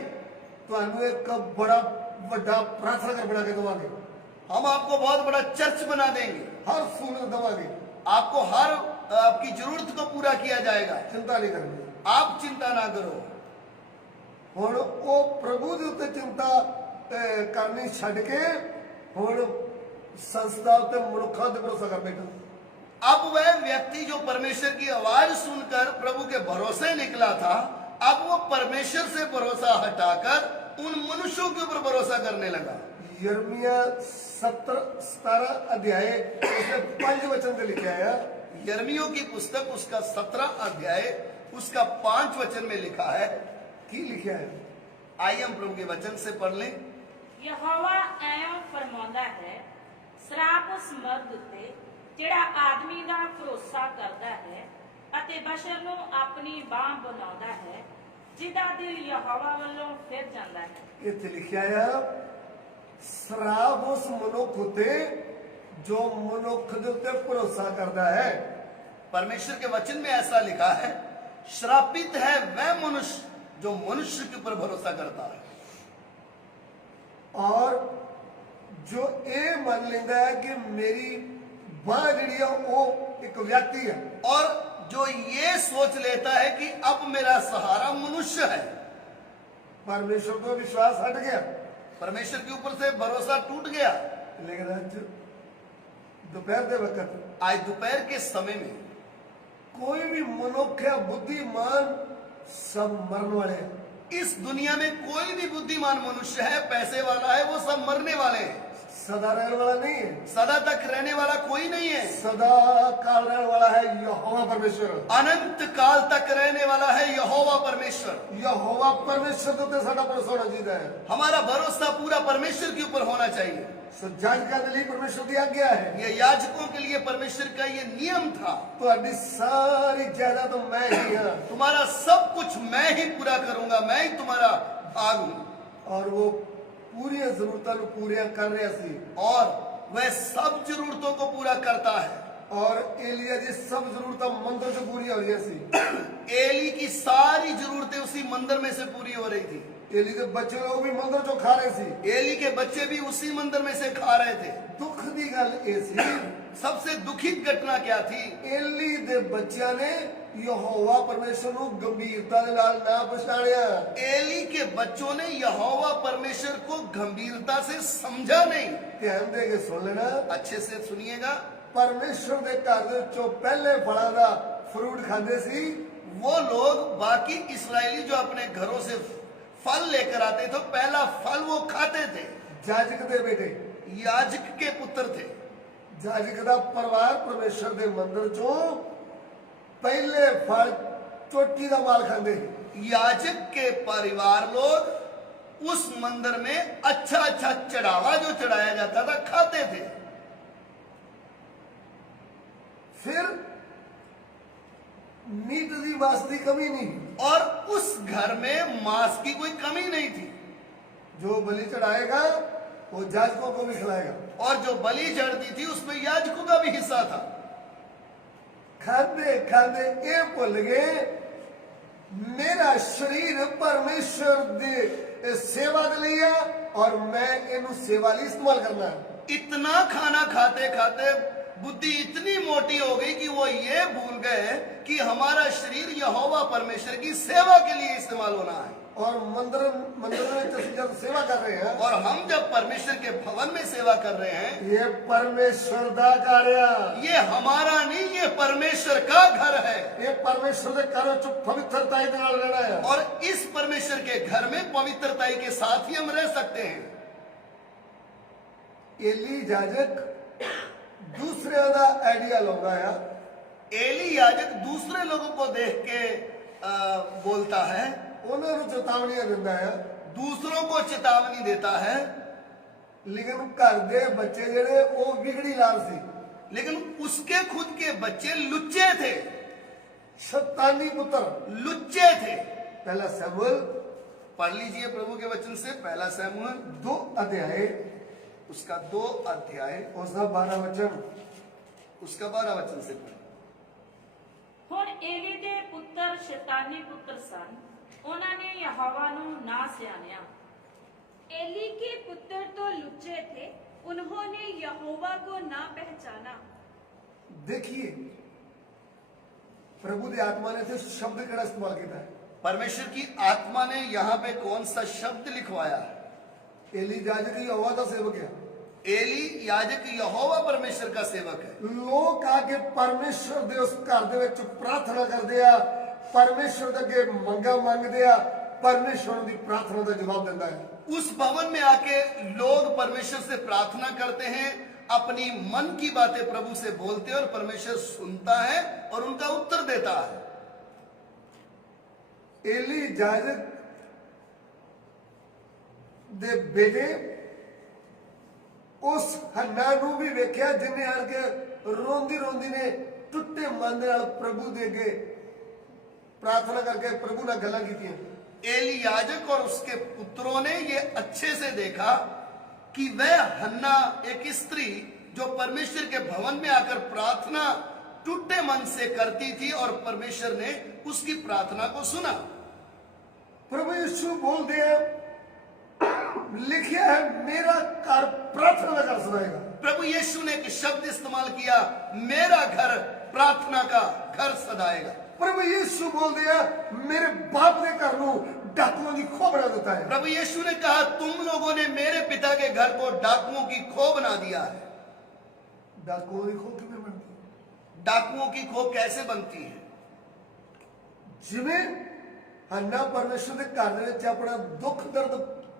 तो एक बड़ा बड़ा प्रार्थना घर बना के दवागे, हम आपको बहुत बड़ा चर्च बना देंगे, हर सहूलत दवागे, आपको हर आपकी जरूरत को पूरा किया जाएगा, चिंता नहीं करनी, आप चिंता ना करो। हुण वो प्रभु के उत्ते चिंता करनी छड़ के हुण संस्था उत्ते मनुखों ते भरोसा कर बैठा। अब वह व्यक्ति जो परमेश्वर की आवाज सुनकर प्रभु के भरोसे निकला था, अब वो परमेश्वर से भरोसा हटाकर उन मनुष्यों के ऊपर भरोसा करने लगा। यिर्मयाह 17 अध्याय उसने 5 वचन से लिखा है। यिर्मयाह की पुस्तक उसका 17 अध्याय उसका 5 वचन में लिखा है। की लिखा है? आइए हम प्रभु के वचन से पढ़ लें। यहोवा ਐਂ ਫਰਮਾਉਂਦਾ ਹੈ, ਸਰਾਪ ਉਸ ਮਰਦ ਉੱਤੇ ਜਿਹੜਾ ਆਦਮੀ ਦਾ ਭਰੋਸਾ ਕਰਦਾ ਹੈ ਅਤੇ ਬਸ਼ਰ ਨੂੰ ਆਪਣੀ ਬਾਹ ਬਣਾਉਂਦਾ ਹੈ, ਜਿਹਦਾ ਦਿਲ ਯਹੋਵਾ ਵੱਲੋਂ ਫਿਰ ਜਾਂਦਾ ਹੈ। इत्थे लिखा है, श्राप उस मनुख उत्ते जो मनुख दे उत्ते भरोसा करता है। परमेश्वर के वचन में ऐसा लिखा है, श्रापित है वह मनुष्य जो मनुष्य के ऊपर भरोसा करता है और जो ये मान लेता है कि मेरी बाह जिहड़ी है वो एक व्यक्ति है, और जो ये सोच लेता है कि अब मेरा सहारा मनुष्य है। परमेश्वर को विश्वास हट गया, परमेश्वर के ऊपर से भरोसा टूट गया। लेकिन आज दोपहर के वक्त आज दोपहर के समय में कोई भी मनुष्य है बुद्धिमान सब मरने वाले हैं। इस दुनिया में कोई भी बुद्धिमान मनुष्य है, पैसे वाला है, वो सब मरने वाले हैं। सदा रहने वाला नहीं है, सदा तक रहने वाला कोई नहीं है, सदा काल रहने वाला है यहोवा परमेश्वर। अनंत काल तक रहने वाला है यहोवा परमेश्वर। यहोवा परमेश्वर के उत्ते साडा भरोसा होना चाहिए है। हमारा भरोसा पूरा परमेश्वर के ऊपर होना चाहिए। जाजकां दे लई परमेश्वर दी आज्ञा है। ये याजकों के लिए परमेश्वर का ये नियम था, तुहाडी सारी जायदाद तो मैं ही हां, तुम्हारा सब कुछ मैं ही पूरा करूंगा, मैं ही तुम्हारा भाग हूं। और वो पूरी जरूरतों को पूरा कर रहा सी, और वह सब जरूरतों को पूरा करता है। और एलिया जी सब जरूरतें मंदिर से पूरी हो रही सी। एली की सारी जरूरतें उसी मंदिर में से पूरी हो रही थी। एली के बच्चे लोग भी मंदिर चो खा रहे सी। एली के बच्चे भी उसी मंदिर में से खा रहे थे। दुख दी गल ए सी, सबसे दुखित घटना क्या थी? एली दे बच्चियां ने यहोवा परमेश्वर को गंभीरता दे नाल ना पछाणिया। एली के बच्चों ने यहोवा परमेश्वर को गंभीरता से समझा नहीं। ध्यान दे के सुन लेना, अच्छे से सुनिएगा। परमेश्वर दे घर दे चो पहले फलां दा फ्रूट खांदे सी। वो लोग बाकी इस्राएली जो अपने घरों से फल लेकर आते थे, पहला फल वो खाते थे। जाजक दे बेटे, याजक के पुत्र थे। जाजक दा परिवार परमेश्वर दे मंदिर चो पहले फल चोटी दा माल खांदे। याजक के परिवार लोग उस मंदिर में अच्छा अच्छा चढ़ावा जो चढ़ाया जाता था खाते थे। फिर मीट दी मांस दी कमी नहीं, और उस घर में मांस की कोई कमी नहीं थी। जो बलि चढ़ाएगा वो जाजकों को भी खिलाएगा। और जो बलि चढ़ती थी उसमें याजकों का भी हिस्सा था। खाते खाते ये भूल गए मेरा शरीर परमेश्वर दे सेवा के लिए, और मैं इनू सेवा लिए इस्तेमाल करना है। इतना खाना खाते खाते बुद्धि इतनी मोटी हो गई कि वो ये भूल गए कि हमारा शरीर यहोवा परमेश्वर की सेवा के लिए इस्तेमाल होना है। और मंदिर में जब सेवा कर रहे हैं, और हम जब परमेश्वर के भवन में सेवा कर रहे हैं, ये परमेश्वर दा कार्य, ये हमारा नहीं, ये परमेश्वर का घर है। ये परमेश्वर के कार्य चो पवित्रता के नाल रहना है। और इस परमेश्वर के घर में पवित्रता के साथ ही हम रह सकते हैं। एली याजक दूसरे का आइडिया लगाया। एली याजक दूसरे लोगों को देख के बोलता है, उन्होंने चेतावनियां देता है, दूसरों को चेतावनी देता है। लेकिन घर दे बच्चे जेड़े वो बिगड़ी लाल सी, लेकिन उसके खुद के बच्चे लुच्चे थे, शैतानी पुत्र लुच्चे थे। पहला शमूएल पढ़ लीजिए प्रभु के वचन से, पहला शमूएल 2 अध्याय, उसका 2 अध्याय, उसका 12 वचन, उसका 12 वचन से पढ़। ਹੁਣ ਏਲੀ ਦੇ ਪੁੱਤਰ ਸ਼ੈਤਾਨੀ ਪੁੱਤਰ ਸਨ, ਉਹਨਾਂ ਨੇ ਯਹੋਵਾ ਨੂੰ ਨਾ ਸਿਆਣਿਆ। एली के पुत्र तो लुच्चे थे, उन्होंने यहोवा को ना पहचाना। देखिए प्रभु की आत्मा ने शब्द का इस्तेमाल किया है। परमेश्वर की आत्मा ने यहाँ पे कौन सा शब्द लिखवाया है? एली याजक यहोवा का सेवक है। एली याजक यहोवा परमेश्वर का सेवक है। लोग आके परमेश्वर दे उस घर दे विच प्रार्थना करदे आ, परमेश्वर दे अगे मंगा मंगदे आ, परमेश्वर दी प्रार्थना का जवाब देता है। उस भवन में आके लोग परमेश्वर से प्रार्थना करते हैं, अपनी मन की बातें प्रभु से बोलते हैं, और परमेश्वर सुनता है और उनका उत्तर देता है। एली याजक दे बेटे उस हन्ना नू भी वेख्या जिन्हें आन के रोंदी रोंदी ने टुट्टे मन दे नाल प्रभु दे अगे प्रार्थना करके प्रभु नाल गल्लां कीतियां। एली याजक और उसके पुत्रों ने ये अच्छे से देखा कि वह हन्ना एक स्त्री जो परमेश्वर के भवन में आकर प्रार्थना टूटे मन से करती थी, और परमेश्वर ने उसकी प्रार्थना को सुना। प्रभु यीशु बोल दिया, लिखिया है मेरा घर प्रार्थना का घर सुनाएगा। प्रभु यीशु ने एक शब्द इस्तेमाल किया, मेरा घर प्रार्थना का घर सदाएगा। प्रभु यीशु बोल दिया, मेरे बाप ने घर को डाकुओं की खो बना देता है। प्रभु यीशु ने कहा, तुम लोगों ने मेरे पिता के घर को डाकुओं की खो बना दिया है। डाकुओं की खो किਵੇਂ बनती है? डाकुओं की खो कैसे बनती है? जिवें हन्ना परमेश्वर के घर दे विच अपना दुख दर्द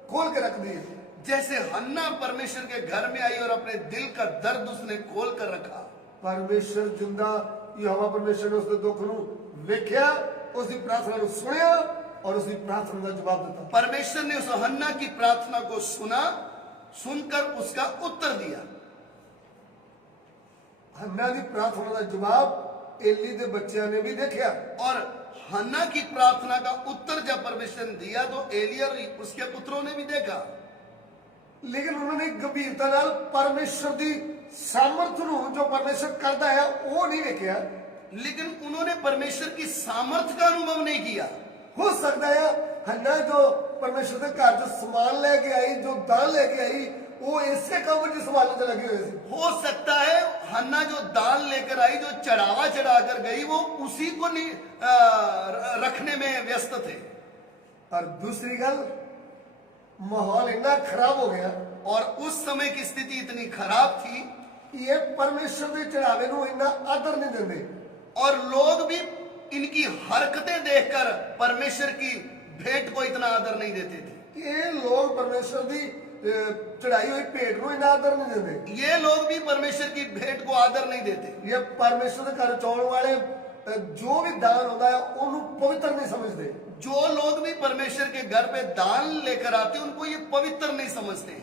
खोल के रख दी है, जैसे हन्ना परमेश्वर के घर में आई और अपने दिल का दर्द उसने खोल कर रखा। परमेश्वर जिंदा यहोवा परमेश्वर ने उसके दुख ਨੂੰ ਵੇਖਿਆ, उसकी प्रार्थना ਨੂੰ सुनिया और उसकी प्रार्थना का जवाब दिता। परमेश्वर ने उस हन्ना की प्रार्थना को सुना, सुनकर उसका उत्तर दिया। हन्ना की प्रार्थना का जवाब एली के बच्चों ने भी देखा। और हन्ना की प्रार्थना का उत्तर जब परमेश्वर ने दिया तो एली और उसके पुत्रों ने भी देखा। लेकिन उन्होंने गंभीरता नाल परमेश्वर की सामर्थ ਨੂੰ जो परमेश्वर करता है वो नहीं देखा। लेकिन उन्होंने परमेश्वर की सामर्थ का अनुभव नहीं किया। हो सकता है हन्ना जो परमेश्वर के घर जो सामान लेके आई, जो दान लेके आई, वो ऐसे काम में संभालने लगे हुए थे। हो सकता है हन्ना जो दान लेकर आई, जो चढ़ावा चढ़ाकर गई, वो उसी को रखने में व्यस्त थे। और दूसरी गल, माहौल इतना खराब हो गया और उस समय की स्थिति इतनी खराब थी कि ये परमेश्वर के चढ़ावे को इतना आदर नहीं देते। और लोग भी इनकी हरकतें देखकर परमेश्वर की भेंट को इतना आदर नहीं देते थे। ये लोग परमेश्वर की चढ़ाई हुई भेंट को इतना आदर नहीं देते। ये लोग भी परमेश्वर की भेंट को आदर नहीं देते। ये परमेश्वर के घर चौन वाले जो भी दान होता है उन्हें पवित्र नहीं समझते। जो लोग भी परमेश्वर के घर पे दान लेकर आते उनको ये पवित्र नहीं समझते।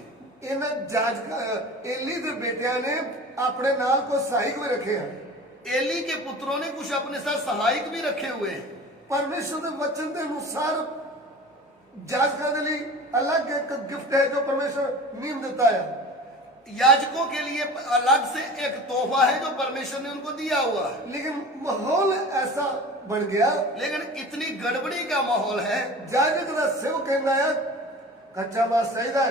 इन जाजक एली के बेटिया ने अपने नाल को सहायक भी रखे हैं। एली के पुत्रों ने कुछ अपने साथ सहायक भी रखे हुए हैं। परमेश्वर के वचन के अनुसार जाजकों के लिए अलग एक गिफ्ट है जो परमेश्वर नियम देता है। याजकों के लिए अलग से एक तोहफा है जो परमेश्वर ने उनको दिया हुआ है। लेकिन माहौल ऐसा बन गया, लेकिन इतनी गड़बड़ी का माहौल है। याजक का सेवक कहना है कच्चा मांस चाहिए।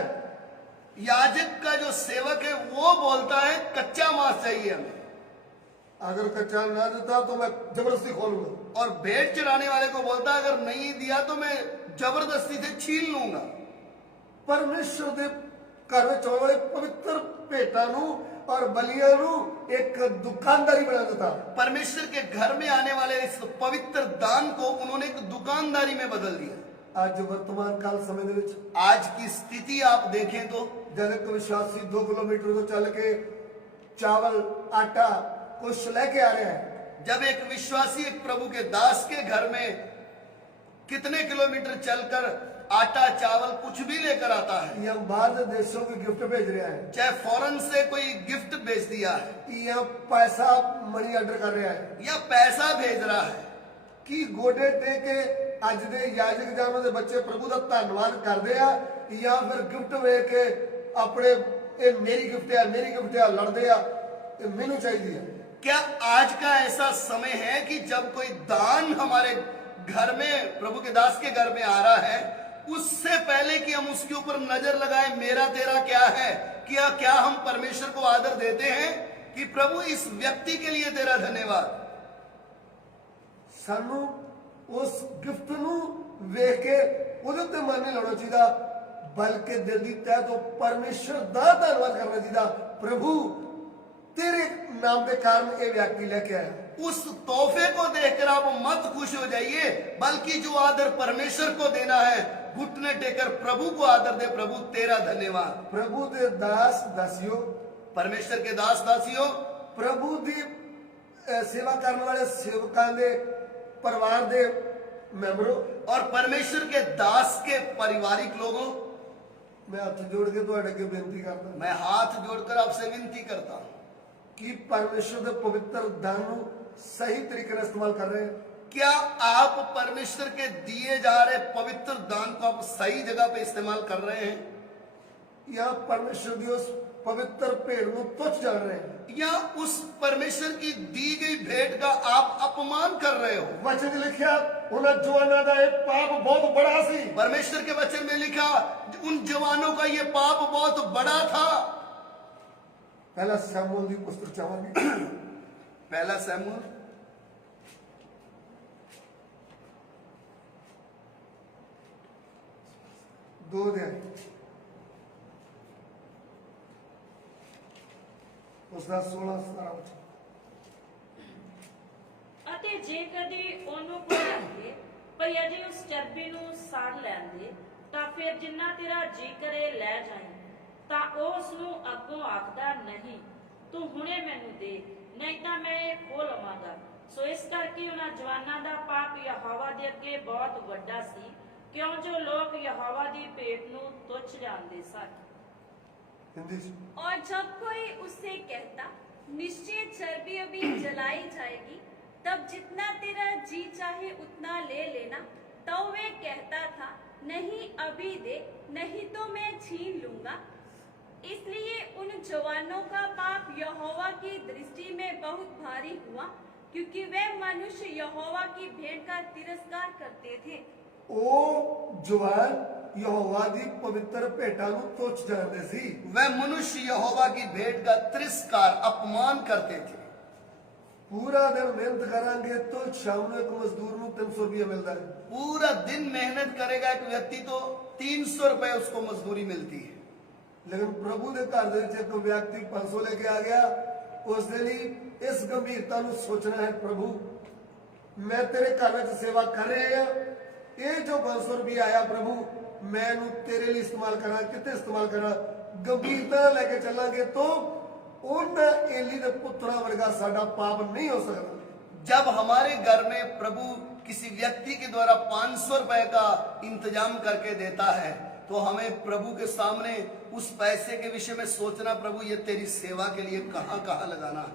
याजक का जो सेवक है वो बोलता है कच्चा मांस चाहिए हमें। अगर कच्चा ना देता तो मैं जबरदस्ती खोलूंगा। और भेंट चढ़ाने वाले को बोलता है अगर नहीं दिया तो मैं जबरदस्ती से छीन लूंगा। परमेश्वर के घर में चौन वाले पवित्र भेंटां नूं और बलियां नूं एक दुकानदारी बना देता। परमेश्वर के घर में आने वाले इस पवित्र दान को उन्होंने एक दुकानदारी में बदल दिया। आज वर्तमान काल समय दे विच आज की स्थिति आप देखें तो जब एक विश्वासी 2 किलोमीटर तो चल के चावल आटा कुछ लेके आ रहे हैं, जब एक विश्वासी एक प्रभु के दास के घर में कितने किलोमीटर चलकर आटा चावल कुछ भी लेकर आता है, या बाहर के देशों की गिफ्ट भेज रहा है, चाहे फॉरेन से कोई गिफ्ट भेज दिया है या पैसा मनी ऑर्डर कर रहा है, या पैसा भेज रहा है, कि गोडे टेके अज दे याजक जानो दे बच्चे प्रभु का धन्यवाद करते हैं या फिर गिफ्ट वेख के अपने मेरी गिफ्ट है लड़ते हैं मैनू चाहिए। क्या आज का ऐसा समय है कि जब कोई दान हमारे घर में प्रभु के दास के घर में आ रहा है उससे पहले कि हम उसके ऊपर नजर लगाएं मेरा तेरा क्या है, क्या हम परमेश्वर को आदर देते हैं कि प्रभु इस व्यक्ति के लिए तेरा धन्यवाद। सानू उस गिफ्ट नूं वेख के उहदे ते मन नहीं लाना चाहिए, बल्कि दिल दी तह तो परमेश्वर दा धन्यवाद करना चाहिए। प्रभु तेरे नाम के कारण ये व्यक्ति लेके आया। उस तोहफे को देखकर आप मत खुश हो जाइए, बल्कि जो आदर परमेश्वर को देना है घुटने टेकर प्रभु को आदर दे। प्रभु तेरा धन्यवाद। प्रभु दे दास दासियों, परमेश्वर के दास दासियों, प्रभु दी सेवा करने वाले सेवकां दे परिवार दे मैंबरों और परमेश्वर के दास के पारिवारिक लोगों, मैं हाथ जोड़ के तुहाडे अगे बेनती करदा मैं हाथ जोड़कर आपसे विनती करता हूं कि परमेश्वर के पवित्र दान नूं सही तरीके से इस्तेमाल कर रहे हैं। क्या आप परमेश्वर के दिए जा रहे पवित्र दान को आप सही जगह पे इस्तेमाल कर रहे हैं, या परमेश्वर की उस पवित्र भेंट को तुच्छ जान रहे हैं, या उस परमेश्वर की दी गई भेंट का आप अपमान कर रहे हो। वचन लिखा उन जवानों का एक पाप बहुत बड़ा सी। परमेश्वर के वचन में लिखा उन जवानों का ये पाप बहुत बड़ा था। पहला शमूएल की पुस्तक चाहांगे, पहला शमूएल 2 अध्याय उसका 16-17 ਅਤੇ ਜੇ ਕਦੀ ਉਹਨੂੰ ਕੋਈ ਆਖੇ ਭਈ ਅਜੇ ਉਸ ਚਰਬੀ ਨੂੰ ਸਾੜ ਲੈਂਦੇ ਤਾਂ ਫਿਰ ਜਿੰਨਾ ਤੇਰਾ ਜੀ ਕਰੇ ਲੈ ਜਾਈਂ, ਆਖਦਾ ਨਹੀਂ, ਤੂੰ ਹੁਣੇ ਮੈਨੂੰ ਦੇ, ਨਹੀਂ ਤਾਂ ਮੈਂ ਇਹ ਖੋਹ ਲਵਾਂਗਾ। ਸੋ ਇਸ ਕਰਕੇ ਉਹਨਾਂ ਜਵਾਨਾਂ ਦਾ ਪਾਪ ਯਹੋਵਾ ਦੇ ਅੱਗੇ ਬਹੁਤ ਵੱਡਾ ਸੀ, ਕਿਉਂ ਜੋ ਲੋਕ ਯਹੋਵਾ ਦੀ ਭੇਟ ਨੂੰ ਤੁੱਛ ਜਾਣਦੇ ਸਨ। हिंदी से। और जब कोई उससे कहता निश्चय चर्बी अभी जलाई जाएगी, तब जितना तेरा जी चाहे उतना ले लेना, तो वे कहता था नहीं अभी दे, नहीं तो मैं छीन लूंगा। इसलिए उन जवानों का पाप यहोवा की दृष्टि में बहुत भारी हुआ, क्योंकि वे मनुष्य यहोवा की भेंट का तिरस्कार करते थे। ਉਹ ਜਵਾਨ ਯਹੋਵਾ ਦੀ ਪਵਿੱਤਰ ਭੇਟਾਂ ਨੂੰ ਤੁੱਛ ਜਾਣਦੇ ਸੀ। वह मनुष्य यहोवा की भेंट का तिरस्कार अपमान करते थे। ਪੂਰਾ ਦਿਨ ਮਿਹਨਤ ਕਰਾਂਗੇ तो ਸ਼ਾਮ ਨੂੰ ਇੱਕ ਮਜ਼ਦੂਰ ਨੂੰ 300 ਰੁਪਏ ਮਿਲਦਾ ਹੈ। पूरा दिन मेहनत करेगा एक व्यक्ति तो 300 रुपए उसको मजदूरी मिलती है। ਲੇਕਿਨ ਪ੍ਰਭੂ ਦੇ ਘਰ ਦੇ ਵਿੱਚ ਇੱਕ ਵਿਅਕਤੀ 500 ਲੈ ਕੇ ਆ ਗਿਆ। ਉਸ ਦੇ ਲਈ ਇਸ ਗੰਭੀਰਤਾ ਨੂੰ ਸੋਚਣਾ ਹੈ, ਪ੍ਰਭੂ ਮੈਂ ਤੇਰੇ ਘਰ ਵਿੱਚ ਸੇਵਾ ਕਰ ਰਿਹਾ ਹਾਂ, ਇਹ ਜੋ 500 ਰੁਪਏ ਆਇਆ ਪ੍ਰਭੂ ਮੈਂ ਇਹਨੂੰ ਤੇਰੇ ਲਈ ਇਸਤੇਮਾਲ ਕਰਾਂ, ਕਿਤੇ ਇਸਤੇਮਾਲ ਕਰਾਂ। ਗੰਭੀਰਤਾ ਨਾਲ ਲੈ ਕੇ ਚੱਲਾਂਗੇ तो ਉਹਨਾਂ ਏਲੀ ਦੇ ਪੁੱਤਰਾਂ ਵਰਗਾ ਸਾਡਾ ਪਾਪ नहीं हो सकता। जब हमारे घर में प्रभु किसी व्यक्ति के द्वारा 500 रुपए का इंतजाम करके देता है, तो हमें प्रभु के सामने उस पैसे के विषय में सोचना, प्रभु ये तेरी सेवा के लिए कहां कहां लगाना है।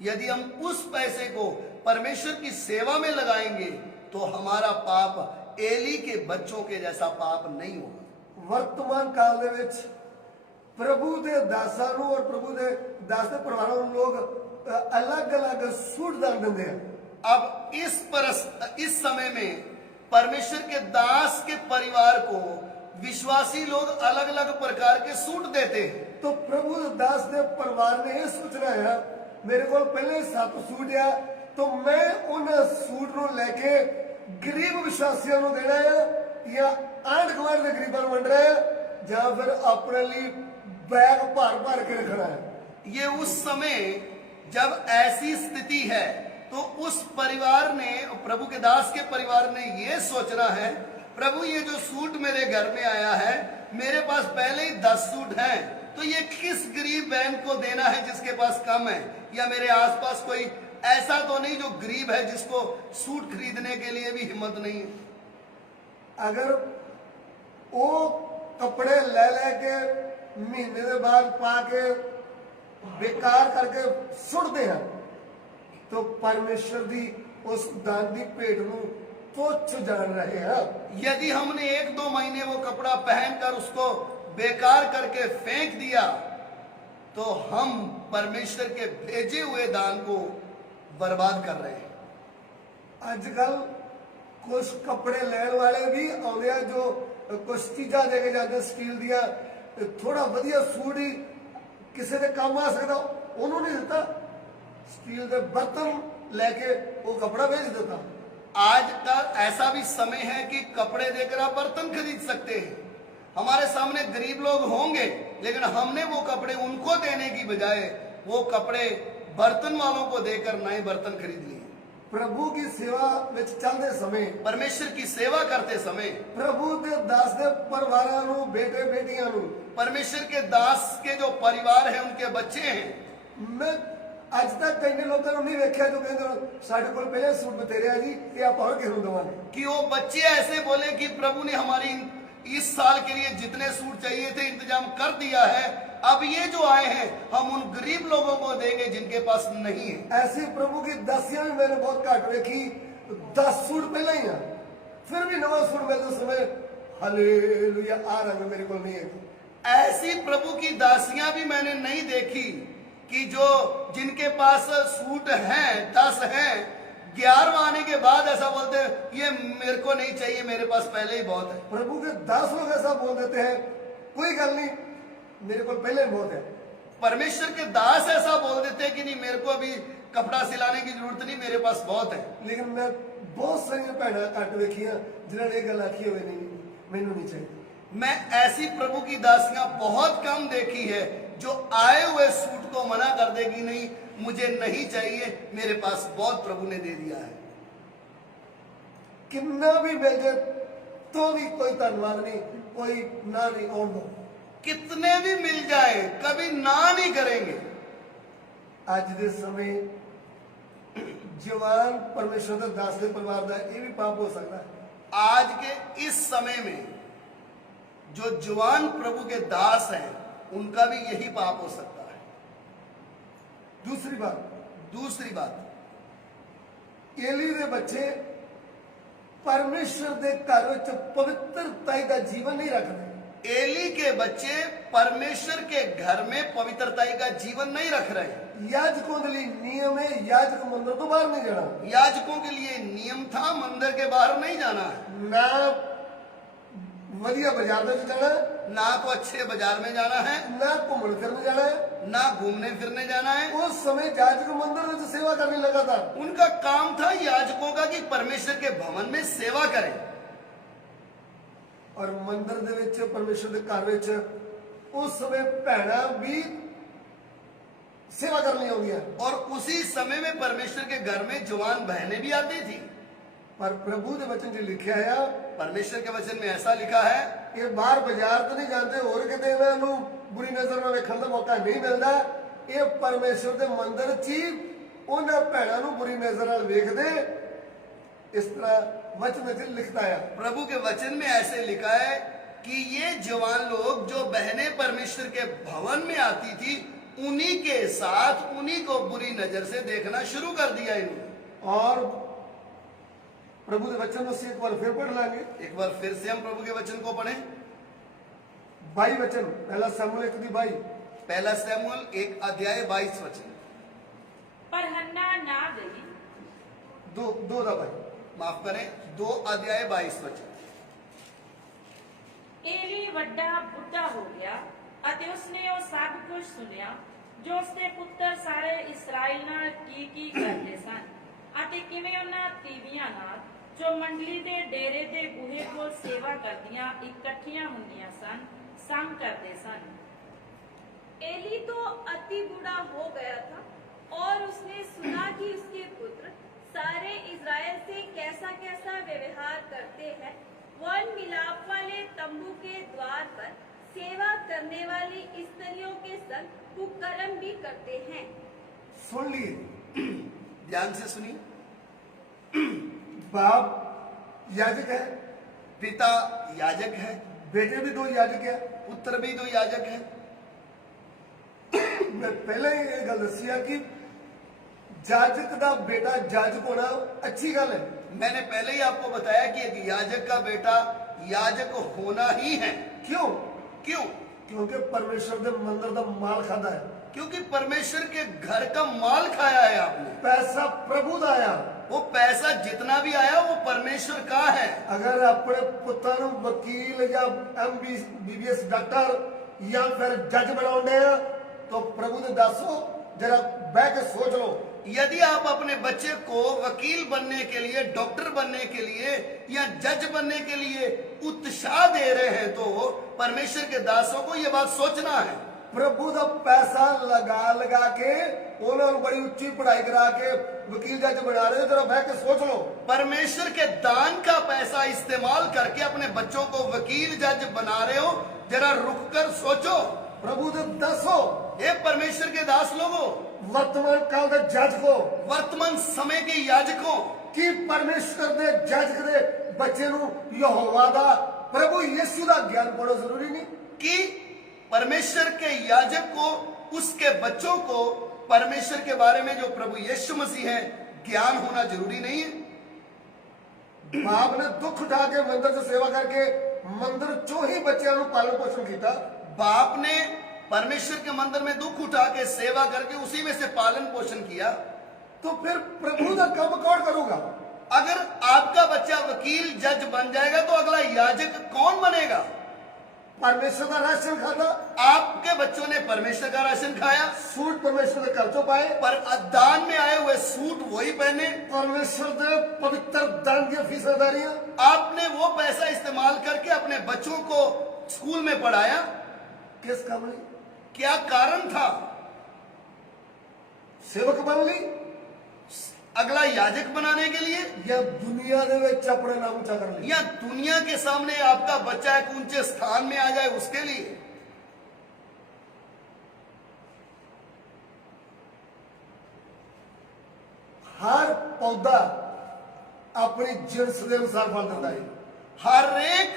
यदि हम उस पैसे को परमेश्वर की सेवा में लगाएंगे तो हमारा पाप एली के बच्चों के जैसा पाप नहीं होगा। वर्तमान काल ਦੇ ਵਿੱਚ ਪ੍ਰਭੂ ਦੇ ਦਾਸਾਂ ਨੂੰ और प्रभु ਦੇ ਦਾਸ ਦੇ ਪਰਿਵਾਰਾਂ ਨੂੰ ਲੋਕ अलग-अलग सूट दान देते हैं। अब इस समय में परमेश्वर के दास के परिवार को विश्वासी लोग अलग अलग प्रकार के सूट देते हैं। तो प्रभु दास ने परिवार ने यह सोचना है मेरे को पहले 7 सूट है तो मैं उन सूट को लेके गरीब विश्वासियों को देना है या आंढ गुआंढ के गरीबों को वंड रहा है या फिर अपने लिए बैग भर भर के रखना है। ये उस समय जब ऐसी स्थिति है तो उस परिवार ने, प्रभु के दास के परिवार ने ये सोचना है, प्रभु ये जो सूट मेरे घर में आया है, मेरे पास पहले ही 10 सूट हैं, तो ये किस गरीब बहन को देना है जिसके पास कम है, या मेरे आसपास कोई ऐसा तो नहीं जो गरीब है जिसको सूट खरीदने के लिए भी हिम्मत नहीं है। अगर वो कपड़े ले लेके महीने के बाद पा के बेकार करके सुटते हैं तो परमेश्वर दी उस दान दी भेंट को तुच्छ जान रहे हैं। यदि हमने 1-2 महीने वो कपड़ा पहनकर उसको बेकार करके फेंक दिया तो हम परमेश्वर के भेजे हुए दान को बर्बाद कर रहे हैं। आजकल कुछ कपड़े लेने वाले भी आते हैं जो कुछ चीजा देके जाते स्टील दिया, थोड़ा वधिया सूट ही किसी के काम आ सकता उन्होंने नहीं देता, स्टील के बर्तन लेके वो कपड़ा बेच देता। आज का ऐसा भी समय है कि कपड़े देकर आप बर्तन खरीद सकते हैं। हमारे सामने गरीब लोग होंगे लेकिन हमने वो कपड़े उनको देने की बजाय वो कपड़े बर्तन वालों को देकर नए बर्तन खरीद लिए। प्रभु की सेवा में चलते समय, परमेश्वर की सेवा करते समय प्रभु के दास के परिवारों को, बेटे बेटियां को, परमेश्वर के दास के जो परिवार है उनके बच्चे हैं, मैं आज तक कई लोगों को नहीं देखा जो कहते साढ़े को पहले सूट बतेरे है जी ये आप और किस देवांगे कि वो बच्चे ऐसे बोले कि प्रभु ने हमारी इस साल के लिए जितने सूट चाहिए थे इंतजाम कर दिया है, अब ये जो आए हैं हम उन गरीब लोगों को देंगे जिनके पास नहीं है। ऐसी प्रभु की दासियां भी मैंने बहुत घट देखी, 10 सूट पहले ही है फिर भी नवा सूट मिलते समय हालेलुया आ रंग मेरे को नहीं है। ऐसी प्रभु की दासियां भी मैंने नहीं देखी कि जो जिनके पास सूट हैं 10 हैं, 11वां आने के बाद ऐसा बोलते हैं ये मेरे को नहीं चाहिए, मेरे पास पहले ही बहुत है। प्रभु के 10 लोग ऐसा बोल देते हैं कोई गल नहीं मेरे को पहले ही बहुत है। परमेश्वर के दास ऐसा बोल देते हैं कि नहीं मेरे को अभी कपड़ा सिलाने की जरूरत नहीं, मेरे पास बहुत है। लेकिन मैं बहुत सारी भैन घट देखिया जिन्होंने ये गल आखी हुए नहीं मैनू नहीं चाहिए। मैं ऐसी प्रभु की दासियां बहुत कम देखी है जो आए हुए सूट को मना कर देगी नहीं मुझे नहीं चाहिए, मेरे पास बहुत प्रभु ने दे दिया है। कितना भी मिल जाए तो भी कोई धन्यवाद नहीं, कोई ना नहीं और दो। कितने भी मिल जाए कभी ना नहीं करेंगे। ਅੱਜ ਦੇ ਸਮੇਂ जवान परमेश्वर ਦੇ ਦਾਸ ਦੇ ਪਰਿਵਾਰ ਦਾ ਇਹ ਵੀ ਪਾਪ ਹੋ ਸਕਦਾ ਹੈ। आज के इस समय में जो जवान प्रभु के दास हैं उनका भी यही पाप हो सकता है। दूसरी बात, ਏਲੀ ਦੇ ਬੱਚੇ ਪਰਮੇਸ਼ਰ ਦੇ ਘਰ ਵਿੱਚ ਪਵਿੱਤਰਤਾ ਦਾ ਜੀਵਨ ਨਹੀਂ ਰੱਖਦੇ। एली के बच्चे परमेश्वर के घर में पवित्रताई का जीवन नहीं रख रहे। याजकों के लिए नियम है, याजक मंदिर तो बाहर नहीं जाना। याजकों के लिए नियम था मंदिर के बाहर नहीं जाना है, ना वधिया बाजार में जाना है, ना तो अच्छे बाजार में जाना है, ना घूमने फिरने जाना है। ना घूमने फिरने जाना है। उस समय याजक मंदिर में सेवा करने लगा था। उनका काम था याजकों का कि परमेश्वर के भवन में सेवा करें। और मंदिर ਦੇ ਵਿੱਚ परमेश्वर ਦੇ ਘਰ ਵਿੱਚ उस समय ਭੈਣਾਂ भी सेवा करनी होगी। और उसी समय में परमेश्वर के घर में जवान बहनें भी आती थी। पर प्रभु के वचन जो लिखा है, परमेश्वर के वचन में ऐसा लिखा है, ये बाहर बाजार तो नहीं जानते और किते इन्हों बुरी नजर में वेखण का मौका नहीं मिलता। ये परमेश्वर के मंदिर च ही उन्होंने भैणों को बुरी नजर नाल वेखदे। इस तरह वचन में लिखता है, प्रभु के वचन में ऐसे लिखा है कि ये जवान लोग जो बहनें परमेश्वर के भवन में आती थी उन्हीं के साथ उन्हीं को बुरी नजर से देखना शुरू कर दिया इन्होंने। और प्रभु के वचन से एक बार फिर पढ़ लेंगे। एक बार फिर से हम प्रभु के वचन को पढ़ें। 22 वचन, पहला शमूएल 1:22, पहला शमूएल 1:22 वचन। पर हन्ना ना गई। दो दा भाई, माफ करें, 2:22 वचन। ਏਲੀ ਵੱਡਾ ਬੁੱਢਾ ਹੋ ਗਿਆ ਅਤੇ ਉਸਨੇ ਉਹ ਸਭ ਕੁਝ ਸੁਣਿਆ ਜੋ ਉਸਦੇ ਪੁੱਤਰ ਸਾਰੇ ਇਸਰਾਇਲ ਨਾਲ ਕੀ ਕਰਦੇ ਸਨ ਅਤੇ ਕਿਵੇਂ ਉਹਨਾਂ ਤੀਵੀਆਂ ਨਾਲ ਜੋ ਮੰਡਲੀ ਦੇ ਡੇਰੇ ਦੇ ਬੂਹੇ ਕੋਲ ਸੇਵਾ ਕਰਦੀਆਂ ਇਕੱਠੀਆਂ ਹੁੰਦੀਆਂ ਸਨ ਸੰਗ ਕਰਦੇ ਸਨ। एली तो अति बूढ़ा हो गया था और उसने सुना कि उसके पुत्र सारे इज़राइल से कैसा कैसा व्यवहार करते हैं। वन मिलाप वाले तंबू के द्वार पर सेवा करने वाली स्त्रियों के संग कुकर्म भी करते हैं। सुन लिए, ध्यान से सुनिए। बाप याजक है, पिता याजक है, बेटे भी 2 याजक है। पुत्र भी 2 याजक है। मैं पहले ही ये गल दसी है कि याजक का बेटा याजक होना अच्छी गल है। मैंने पहले ही आपको बताया कि एक याजक का बेटा याजक होना ही है। क्यों? क्योंकि परमेश्वर के मंदिर का माल खाता है। क्योंकि परमेश्वर के घर का माल खाया है आपने। पैसा प्रभु का आया, वो पैसा जितना भी आया वो परमेश्वर का है। अगर अपने पुत्र वकील या MBBS डॉक्टर या फिर जज बनाने तो प्रभु ने दसो, जरा बह के सोच लो। यदि आप अपने बच्चे को वकील बनने के लिए, डॉक्टर बनने के लिए या जज बनने के लिए उत्साह दे रहे हैं तो परमेश्वर के दासों को यह बात सोचना है। प्रभु का पैसा लगा के उन्होंने बड़ी ऊंची पढ़ाई करा के वकील जज बना रहे हो, जरा बह के सोच लो। परमेश्वर के दान का पैसा इस्तेमाल करके अपने बच्चों को वकील जज बना रहे हो, जरा रुक कर सोचो। प्रभु ने दसो, ये परमेश्वर के दास लोगों, वर्तमान काल के जज को, वर्तमान समय के याजकों, कि परमेश्वर दे जज दे बच्चे नु यहोवा दा प्रभु यीशु दा ज्ञान पढ़ो जरूरी नहीं कि परमेश्वर के याजक को, उसके बच्चों को परमेश्वर के बारे में जो प्रभु यीशु मसीह है ज्ञान होना जरूरी नहीं है। बाप ने दुख उठा के मंदिर से सेवा करके मंदिर चो ही बच्चों को पालन पोषण किया। बाप ने परमेश्वर के मंदिर में दुख उठा के सेवा करके उसी में से पालन पोषण किया, तो फिर प्रभु का काम कौन करूंगा? अगर आपका बच्चा वकील जज बन जाएगा तो अगला याजक कौन बनेगा? परमेश्वर का राशन खाता। आपके बच्चों ने परमेश्वर का राशन खाया, सूट परमेश्वर के खर्चों पाए, पर दान में आए हुए सूट वही पहने, परमेश्वर के पवित्र दान की फीसदारियां, आपने वो पैसा इस्तेमाल करके अपने बच्चों को स्कूल में पढ़ाया। किस काम ली? क्या कारण था? सेवक बन ली, अगला याजक बनाने के लिए, या दुनिया दे विच अपना नाम ऊंचा कर लिया? या दुनिया के सामने आपका बच्चा एक ऊंचे स्थान में आ जाए उसके लिए? ਪੌਦਾ ਆਪਣੀ ਜਿਨਸ ਦੇ ਅਨੁਸਾਰ ਫਲ ਦਿੰਦਾ ਹੈ। हर एक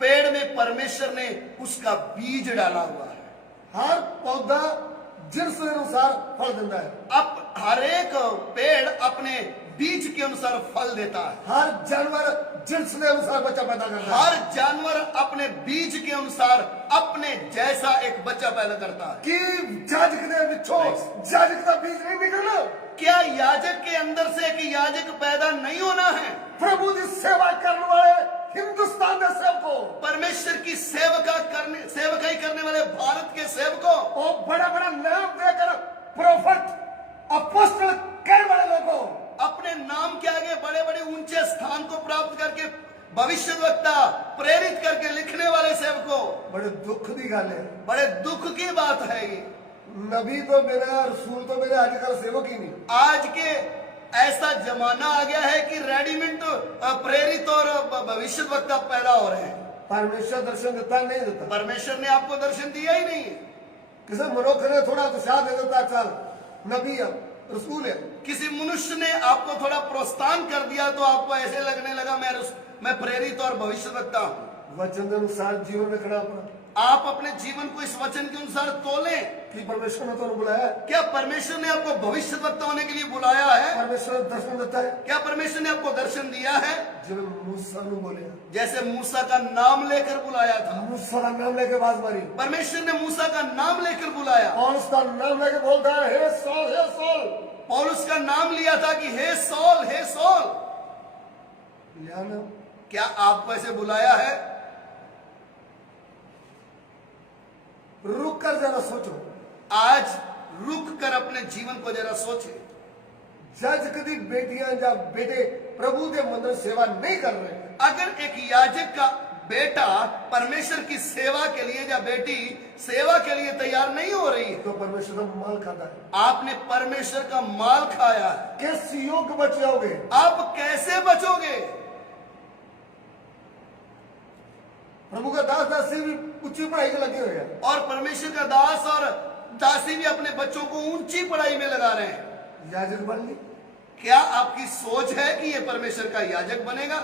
पेड़ में परमेश्वर ने उसका बीज डाला हुआ है। ਹਰ ਪੌਦਾ ਜਿਨਸ ਦੇ ਅਨੁਸਾਰ ਫਲ ਦਿੰਦਾ ਹੈ। अब हर एक पेड़ अपने बीज के अनुसार फल देता है। ਹਰ ਜਾਨਵਰ ਜਿਨਸ ਦੇ ਅਨੁਸਾਰ ਬੱਚਾ ਪੈਦਾ ਕਰਦਾ ਹੈ। हर जानवर अपने बीज के अनुसार अपने जैसा एक बच्चा पैदा करता है। ਕੀ ਜਾਜਕ ਦੇ ਵਿੱਚੋਂ ਜਾਜਕ ਦਾ ਬੀਜ ਨਹੀਂ ਨਿਕਲਣਾ? क्या याजक के अंदर से कि याजक पैदा नहीं होना है? ਪ੍ਰਭੂ ਦੀ ਸੇਵਾ ਕਰਨ ਵਾਲੇ हिंदुस्तान ਦੇ सेवकों, परमेश्वर की सेवकाई करने वाले भारत के सेवकों, और बड़ा बड़ा नाम देकर प्रोफेट अपोस्टल कहने वाले लोगों, अपने नाम के आगे बड़े बड़े ऊंचे स्थान को प्राप्त करके भविष्यद्वक्ता प्रेरित करके लिखने वाले सेवकों, बड़े दुख की गल है। बड़े दुख की बात है ये। नबी तो मेरा, रसूल तो मेरे, आजकल सेवक ही नहीं। आज के ऐसा जमाना आ गया है कि रेडीमेड प्रेरित और भविष्यद्वक्ता पैदा हो रहे हैं। परमेश्वर दर्शन देता नहीं देता? परमेश्वर ने आपको दर्शन दिया ही नहीं है। किसी मनुष्य ने थोड़ा उत्साह दे देता, चल नबी है, रसूल है। किसी मनुष्य ने आपको थोड़ा प्रोत्साहन कर दिया तो आपको ऐसे लगने लगा मैं प्रेरित और भविष्यद्वक्ता हूं। वचन के अनुसार जीवन रखना अपना। आप अपने जीवन को इस वचन के अनुसार तोलें। कि परमेश्वर ने तो बुलाया है? क्या परमेश्वर ने आपको भविष्यद्वक्ता होने के लिए बुलाया है? परमेश्वर ने दर्शन देता है। क्या परमेश्वर ने आपको दर्शन दिया है? जब मूसा ने बोले, जैसे मूसा का नाम लेकर बुलाया था, मूसा का नाम लेके आवाज मारी, परमेश्वर ने मूसा का नाम लेकर बुलाया। पौलुस का नाम लेके बोलता है, हे सौल, हे सौल। पौलुस का नाम लिया था कि हे सौल, हे सौल। लिया ना? क्या आपको ऐसे बुलाया है? रुक कर जरा सोचो। आज रुक कर अपने जीवन को जरा सोचे। जज कदी बेटियां या बेटे प्रभु के मंदिर सेवा नहीं कर रहे, अगर एक याजक का बेटा परमेश्वर की सेवा के लिए या बेटी सेवा के लिए तैयार नहीं हो रही है, तो परमेश्वर का माल खाता है। आपने परमेश्वर का माल खाया है। किस योग्य बच जाओगे? आप कैसे बचोगे? प्रभु का दास दासी भी ऊंची पढ़ाई में लगे हुए हैं, और परमेश्वर का दास और दासी भी अपने बच्चों को ऊंची पढ़ाई में लगा रहे हैं। याजक बन ली। क्या आपकी सोच है कि ये परमेश्वर का याजक बनेगा?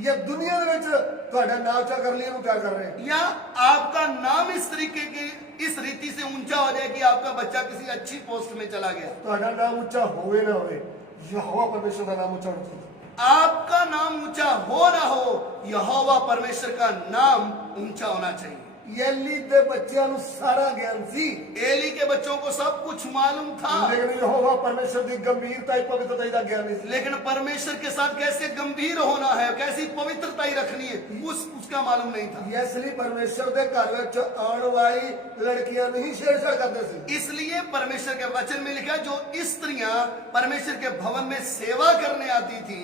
ये दुनिया में ਤੁਹਾਡਾ नाम चा कर लिए क्या कर रहे हैं? या आपका नाम इस तरीके की इस रीति से ऊंचा हो जाए कि आपका बच्चा किसी अच्छी पोस्ट में चला गया? ਤੁਹਾਡਾ नाम ऊंचा होवे ना होवे, यहोवा परमेश्वर का नाम ऊंचा होना चाहिए। आपका नाम ऊंचा हो ना हो, यहोवा परमेश्वर का नाम ऊंचा होना चाहिए। एली के बच्चों को सारा ज्ञान सी, एली के बच्चों को सब कुछ मालूम था, लेकिन यहोवा परमेश्वर की गंभीरता पवित्रता का ज्ञान नहीं। लेकिन परमेश्वर के साथ कैसे गंभीर होना है, कैसी पवित्रता ही रखनी है, उसका मालूम नहीं था। इसलिए परमेश्वर के घर में आने वाली लड़कियां नहीं छेड़छाड़ करते थे। इसलिए परमेश्वर के वचन में लिखा, जो स्त्रियां परमेश्वर के भवन में सेवा करने आती थी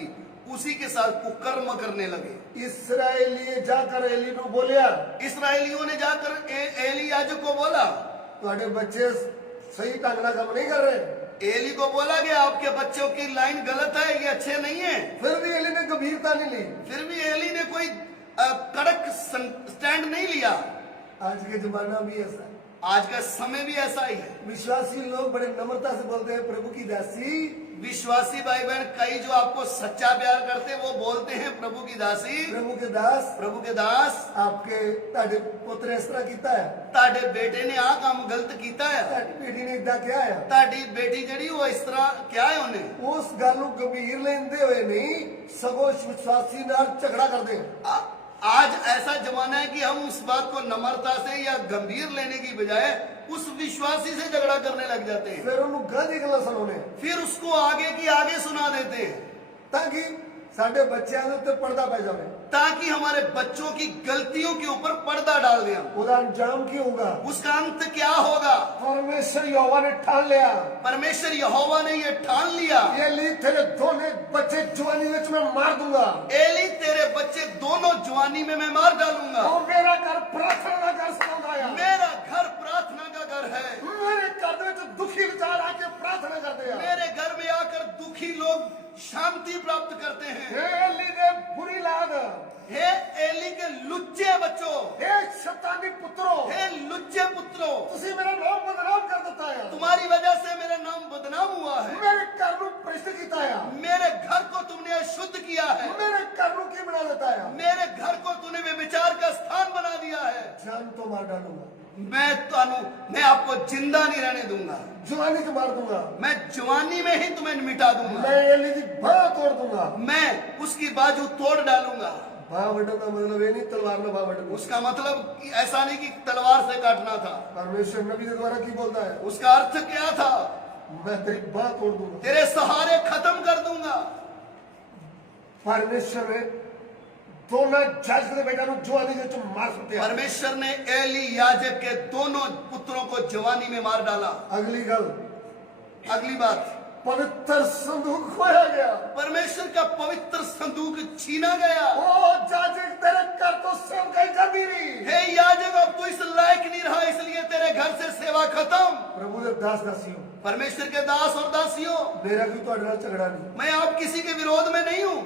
उसी के साथ कुकर्म करने लगे। इसराइली जाकर एली को बोलिया, इसराइलियों ने जाकर एली याजक को बोला, तुम्हारे बच्चे सही ढंग से काम नहीं कर रहे। एली को बोला कि आपके बच्चों की लाइन गलत है, ये अच्छे नहीं है। फिर भी एली ने गंभीरता नहीं ली। फिर भी एली ने कोई कड़क स्टैंड नहीं लिया। आज के जमाना भी ऐसा है, आज का समय भी ऐसा ही है। विश्वासी लोग बड़े नम्रता से बोलते हैं, प्रभु की दासी। विश्वासी भाई बहन कई जो आपको सच्चा प्यार करते हैं वो बोलते हैं प्रभु की दासी, प्रभु के दास, प्रभु के दास। आपके ताड़े पुत्र इस तरह किया है, ताड़े बेटे ने आ काम गलत किया है, ताड़ी बेटी ने इदा क्या है, ताड़ी बेटी जड़ी वो इस तरह क्या है उन्हें। उस गल को गंभीर लेंदे हुए नहीं, सगो विश्वासी नाल झगड़ा करते हैं। आज ऐसा जमाना है कि हम उस बात को नम्रता से या गंभीर लेने की बजाय उस विश्वासी से झगड़ा करने लग जाते हैं, फिर उन्होंने गलत गल्लां सुनाउने, फिर उसको आगे की आगे सुना देते हैं ताकि साडे बच्चों के ऊपर पर्दा पै जाए, ताकि हमारे बच्चों की गलतियों के ऊपर पर्दा डाल दें। उसका अंजाम क्या होगा? उसका अंत क्या होगा? परमेश्वर यहोवा ने ठान लिया, परमेश्वर यहोवा ने ये ठान लिया, एली तेरे दोनों बच्चे जवानी में मैं मार दूंगा। एली तेरे बच्चे दोनों जवानी में मैं मार डालूंगा। और मेरा घर प्रार्थना का घर समझाया, मेरा घर प्रार्थना का घर है। मेरे घर में दुखी विचार आके प्रार्थना करते हैं, मेरे घर में आकर दुखी लोग शांति प्राप्त करते हैं। हे एली ने बुरी लाद, हे एली के लुच्चे बच्चों, हे शैतानी पुत्रों, हे लुच्चे पुत्रों, तुसी मेरा नाम बदनाम कर देता है, तुम्हारी वजह से मेरा नाम बदनाम हुआ है। मेरे घर में ਨੂੰ ਕੀ ਬਣਾ ਦਿੱਤਾ ਹੈ मेरे घर को तूने व्यभिचार का स्थान बना दिया है। ਜਾਨ ਤੋਂ ਮਾਰ डालूंगा मैं आपको जिंदा नहीं रहने दूंगा। जवानी से मार दूंगा मैं जवानी में ही तुम्हें मिटा दूंगा। मैं एली की बाह तोड़ दूंगा मैं उसकी बाजू तोड़ डालूंगा। बाह वड्डन का मतलब ये नहीं तलवार में बाह वड्डन उसका मतलब कि ऐसा नहीं कि तलवार से काटना था। परमेश्वर नबी के द्वारा की बोलता है उसका अर्थ क्या था? मैं तेरी बाह तोड़ दूंगा तेरे सहारे खत्म कर दूंगा। परमेश्वर ने दोनों जायज के बेटा जवानी के तुम मार सकते हैं परमेश्वर ने एली याजक के दोनों पुत्रों को जवानी में मार डाला। अगली गल अगली बात, पवित्र संदूक खोया गया परमेश्वर का पवित्र संदूक छीना गया। ओ जाजक तेरे घर तो सब गई जाती रही हे याजक, अब तू इस लायक नहीं रहा, इसलिए तेरे घर से सेवा खत्म। प्रभु के दास दासियों परमेश्वर के दास और दासियों, मेरा भी तो नाल झगड़ा नहीं मैं आप किसी के विरोध में नहीं हूँ।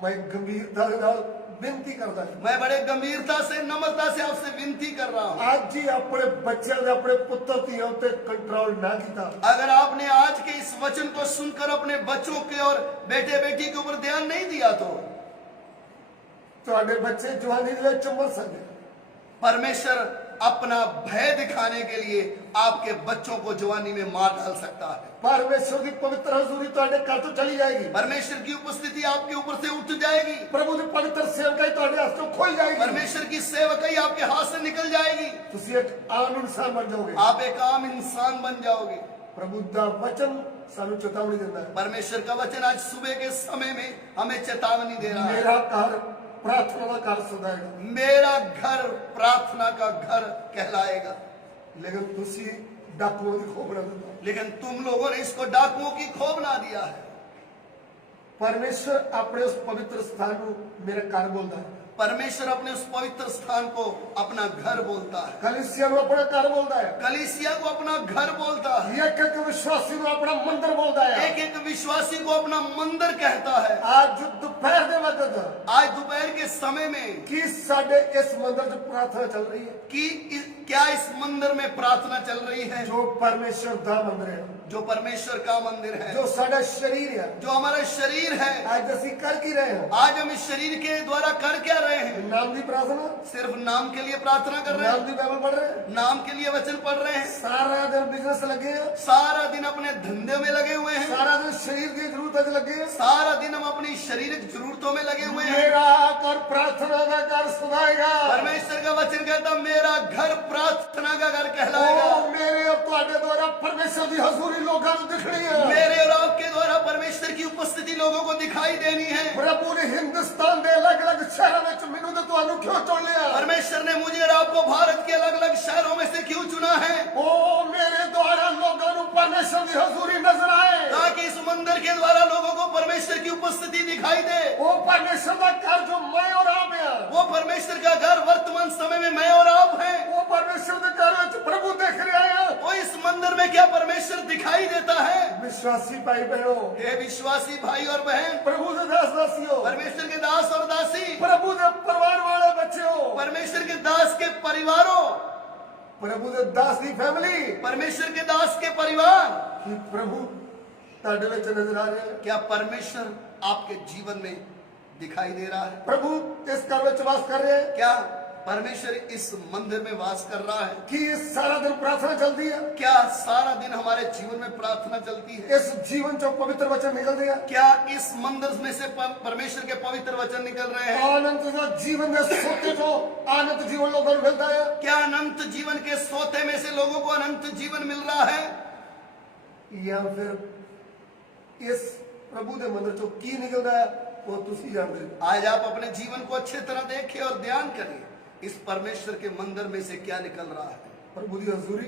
मैं गंभीरता के नाल विनती करता हूं मैं बड़े गंभीरता से, नम्रता से आपसे विनती कर रहा हूँ। आज ही अपने बच्चों ने अपने पुत्र धियों पे कंट्रोल ना किया अगर आपने आज के इस वचन को सुनकर अपने बच्चों के और बेटे बेटी के ऊपर ध्यान नहीं दिया तो बच्चे जवानी में मर सकते परमेश्वर अपना भय दिखाने के लिए आपके बच्चों को जवानी में मार डाल सकता है। परमेश्वर की पवित्र हजूरी ਤੁਹਾਡੇ घर तो चली जाएगी परमेश्वर की उपस्थिति आपके ऊपर से उठ जाएगी। प्रभु की पवित्र सेवकाई ਤੁਹਾਡੇ हाथ से खोई जाएगी परमेश्वर की सेवकाई आपके हाथ से निकल जाएगी। ਤੁਸੀਂ एक आम इंसान बन जाओगे आप एक आम इंसान बन जाओगे। प्रभु का वचन सानू चेतावनी देता है परमेश्वर का वचन आज सुबह के समय में हमें चेतावनी दे रहा है। मेरा घर प्रार्थना का घर सदाएगा मेरा घर प्रार्थना का घर कहलाएगा। लेकिन तुसी डाकुओं की खो बना देता लेकिन तुम लोगों ने इसको डाकुओं की खो बना दिया है। परमेश्वर अपने उस पवित्र स्थान को मेरे घर बोलता है परमेश्वर अपने उस पवित्र स्थान को अपना घर बोलता है। कलीसिया को अपना घर बोलता है कलीसिया को अपना घर बोलता है। एक एक विश्वासी को अपना मंदिर बोलता है एक एक विश्वासी को अपना मंदिर कहता है। आज दोपहर के वक्त आज दोपहर के समय में कि साडे इस मंदिर से प्रार्थना चल रही है कि क्या इस मंदिर में प्रार्थना चल रही है? जो परमेश्वर का मंदिर है जो परमेश्वर का मंदिर है, जो साडा शरीर है, जो हमारा शरीर है। आज असी कर की रहे हैं आज हम इस शरीर के द्वारा कर क्या रहे हैं? नाम की प्रार्थना सिर्फ नाम के लिए प्रार्थना कर रहे नाम हैं, की बाइबल पढ़ रहे हैं नाम के लिए वचन पढ़ रहे हैं, सारा दिन बिजनेस लगे हैं सारा दिन अपने धंधे में लगे हुए हैं, सारा दिन शरीर की जरूरत लगे हैं सारा दिन हम अपनी शारीरिक जरूरतों में लगे हुए हैं। मेरा घर प्रार्थना का घर सुनाएगा परमेश्वर का वचन कहता मेरा घर प्रार्थना का घर कहलाएगा। ओ मेरे और तुम्हारे द्वारा परमेश्वर की हजूरी लोगों को दिखनी है मेरे और आपके द्वारा परमेश्वर की उपस्थिति लोगों को दिखाई देनी है। प्रभु ने हिंदुस्तान के अलग अलग शहरों में मैनू तो ਤੁਹਾਨੂੰ क्यों चुन लिया परमेश्वर ने मुझे और आपको भारत के अलग अलग शहरों में से क्यों चुना है? ओ मेरे द्वारा लोगों को परमेश्वर की हजूरी नजर आए ताकि इस मंदिर के द्वारा लोगों को परमेश्वर की उपस्थिति दिखाई दे। वो परमेश्वर का घर जो मैं और आप है वो परमेश्वर का घर वर्तमान समय में मैं और आप हैं। वो परमेश्वर के घर में प्रभु देख रहे हैं वो इस मंदिर में क्या परमेश्वर दिखाई देता है? विश्वासी भाई बहनों हे विश्वासी भाई और बहन, प्रभु के दास दासियों परमेश्वर के दास और दासी, प्रभु के परिवार वाले बच्चों परमेश्वर के दास के परिवारों, प्रभु के दास की फैमिली परमेश्वर के दास के परिवार, कि प्रभु ताड़े में नजर आ रहे हैं क्या परमेश्वर आपके जीवन में दिखाई दे रहा है? प्रभु इस घर में वास कर रहे हैं क्या परमेश्वर इस मंदिर में वास कर रहा है? कि सारा दिन प्रार्थना चलती है क्या सारा दिन हमारे जीवन में प्रार्थना चलती है? इस जीवन से पवित्र वचन निकल रहे हैं क्या इस मंदिर में से परमेश्वर के पवित्र वचन निकल रहे हैं? अनंत जो जीवन में सोते जो अनंत जीवन लोगों को मिलता है क्या अनंत जीवन के सोते में से लोगों को अनंत जीवन मिल रहा है? या फिर इस प्रभु के मंदिर चो की निकल रहा है वो तुसी जानते हो। आज आप अपने जीवन को अच्छी तरह देखें और ध्यान करें, इस परमेश्वर के मंदिर में से क्या निकल रहा है? प्रभु की हजूरी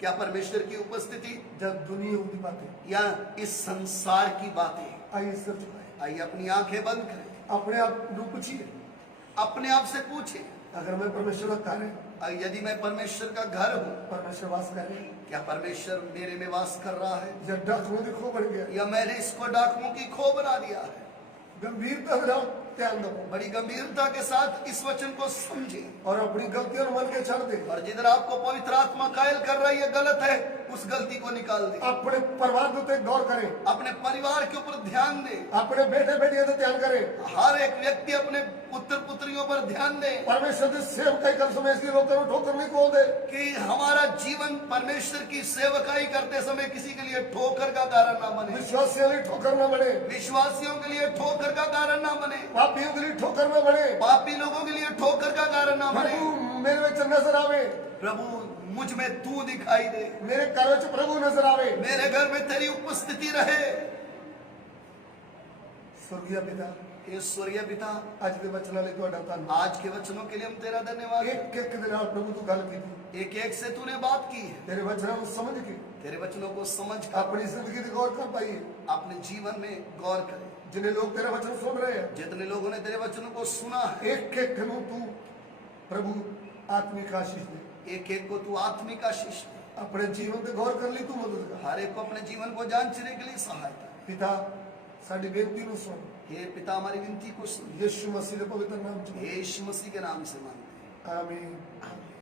क्या परमेश्वर की उपस्थिति जब दुनिया की बातें या इस संसार की बातें? आइए सर चुकाए आइए अपनी आंखें बंद करें, अपने आप रू पूछिए अपने आप से पूछें, अगर मैं परमेश्वर का घर है यदि मैं परमेश्वर का घर हूँ, परमेश्वर वास कर रहे हैं क्या परमेश्वर मेरे में वास कर रहा है? या डाकुओं की खो बन गया या मैंने इसको डाकुओं की खो बना दिया है? गंभीरता से रहो ध्यान दो बड़ी गंभीरता के साथ इस वचन को समझे। और अपनी गलतियों को मन के छड़ दे। और जिधर आपको पवित्र आत्मा कायल कर रहा है ये गलत है, उस गलती को निकाल दे। अपने परिवार पे गौर करें, अपने परिवार के ऊपर ध्यान दे। अपने बेटे बेटियों पे ध्यान करें। हर एक व्यक्ति अपने पुत्र पुत्रियों पर ध्यान दे परमेश्वर की सेवकाई कर समय इसकी रोकर ठोकर नहीं खोल दे। कि हमारा जीवन परमेश्वर की सेवकाई करते समय किसी के लिए ठोकर का कारण ना बने, विश्वासियों के लिए ठोकर न बने, विश्वासियों के लिए ठोकर का कारण ना बने, पापियों के लिए ठोकर न बने। पापी लोगों के लिए ठोकर का कारण ना बने। प्रभु मेरे में नजर आवे, प्रभु मुझ में तू दिखाई दे, मेरे घरों च प्रभु नजर आवे, मेरे घर में तेरी उपस्थिति रहे। स्वर्गीय पिता, ईश्वरीय पिता, आज के वचन लिए तुहाडा धन्यवाद। आज के वचनों के लिए हम तेरा धन्यवाद। एक एक के नाल प्रभु तू गल की, एक एक से तूने बात की है। तेरे वचनों को समझ के तेरे वचनों को समझ कर अपनी जिंदगी की गौर कर पाइए। अपने जीवन में गौर करें। जिन्हें लोग तेरा वचन सुन रहे हैं, जितने लोगों ने तेरे वचनों को सुना है, एक एक को तू प्रभु आत्मिक आशीष दे। एक एक को तू आत्मिक आशीष दे। अपने जीवन पे गौर कर ली तू मदद कर। हर एक को अपने जीवन को जांचने के लिए सहायता। पिता साडी बेनती नु सुन, हे पिता हमारी विनती को सुन। यीशु मसीह के पवित्र नाम च यीशु मसीह के नाम से मांगते हैं। आमीन।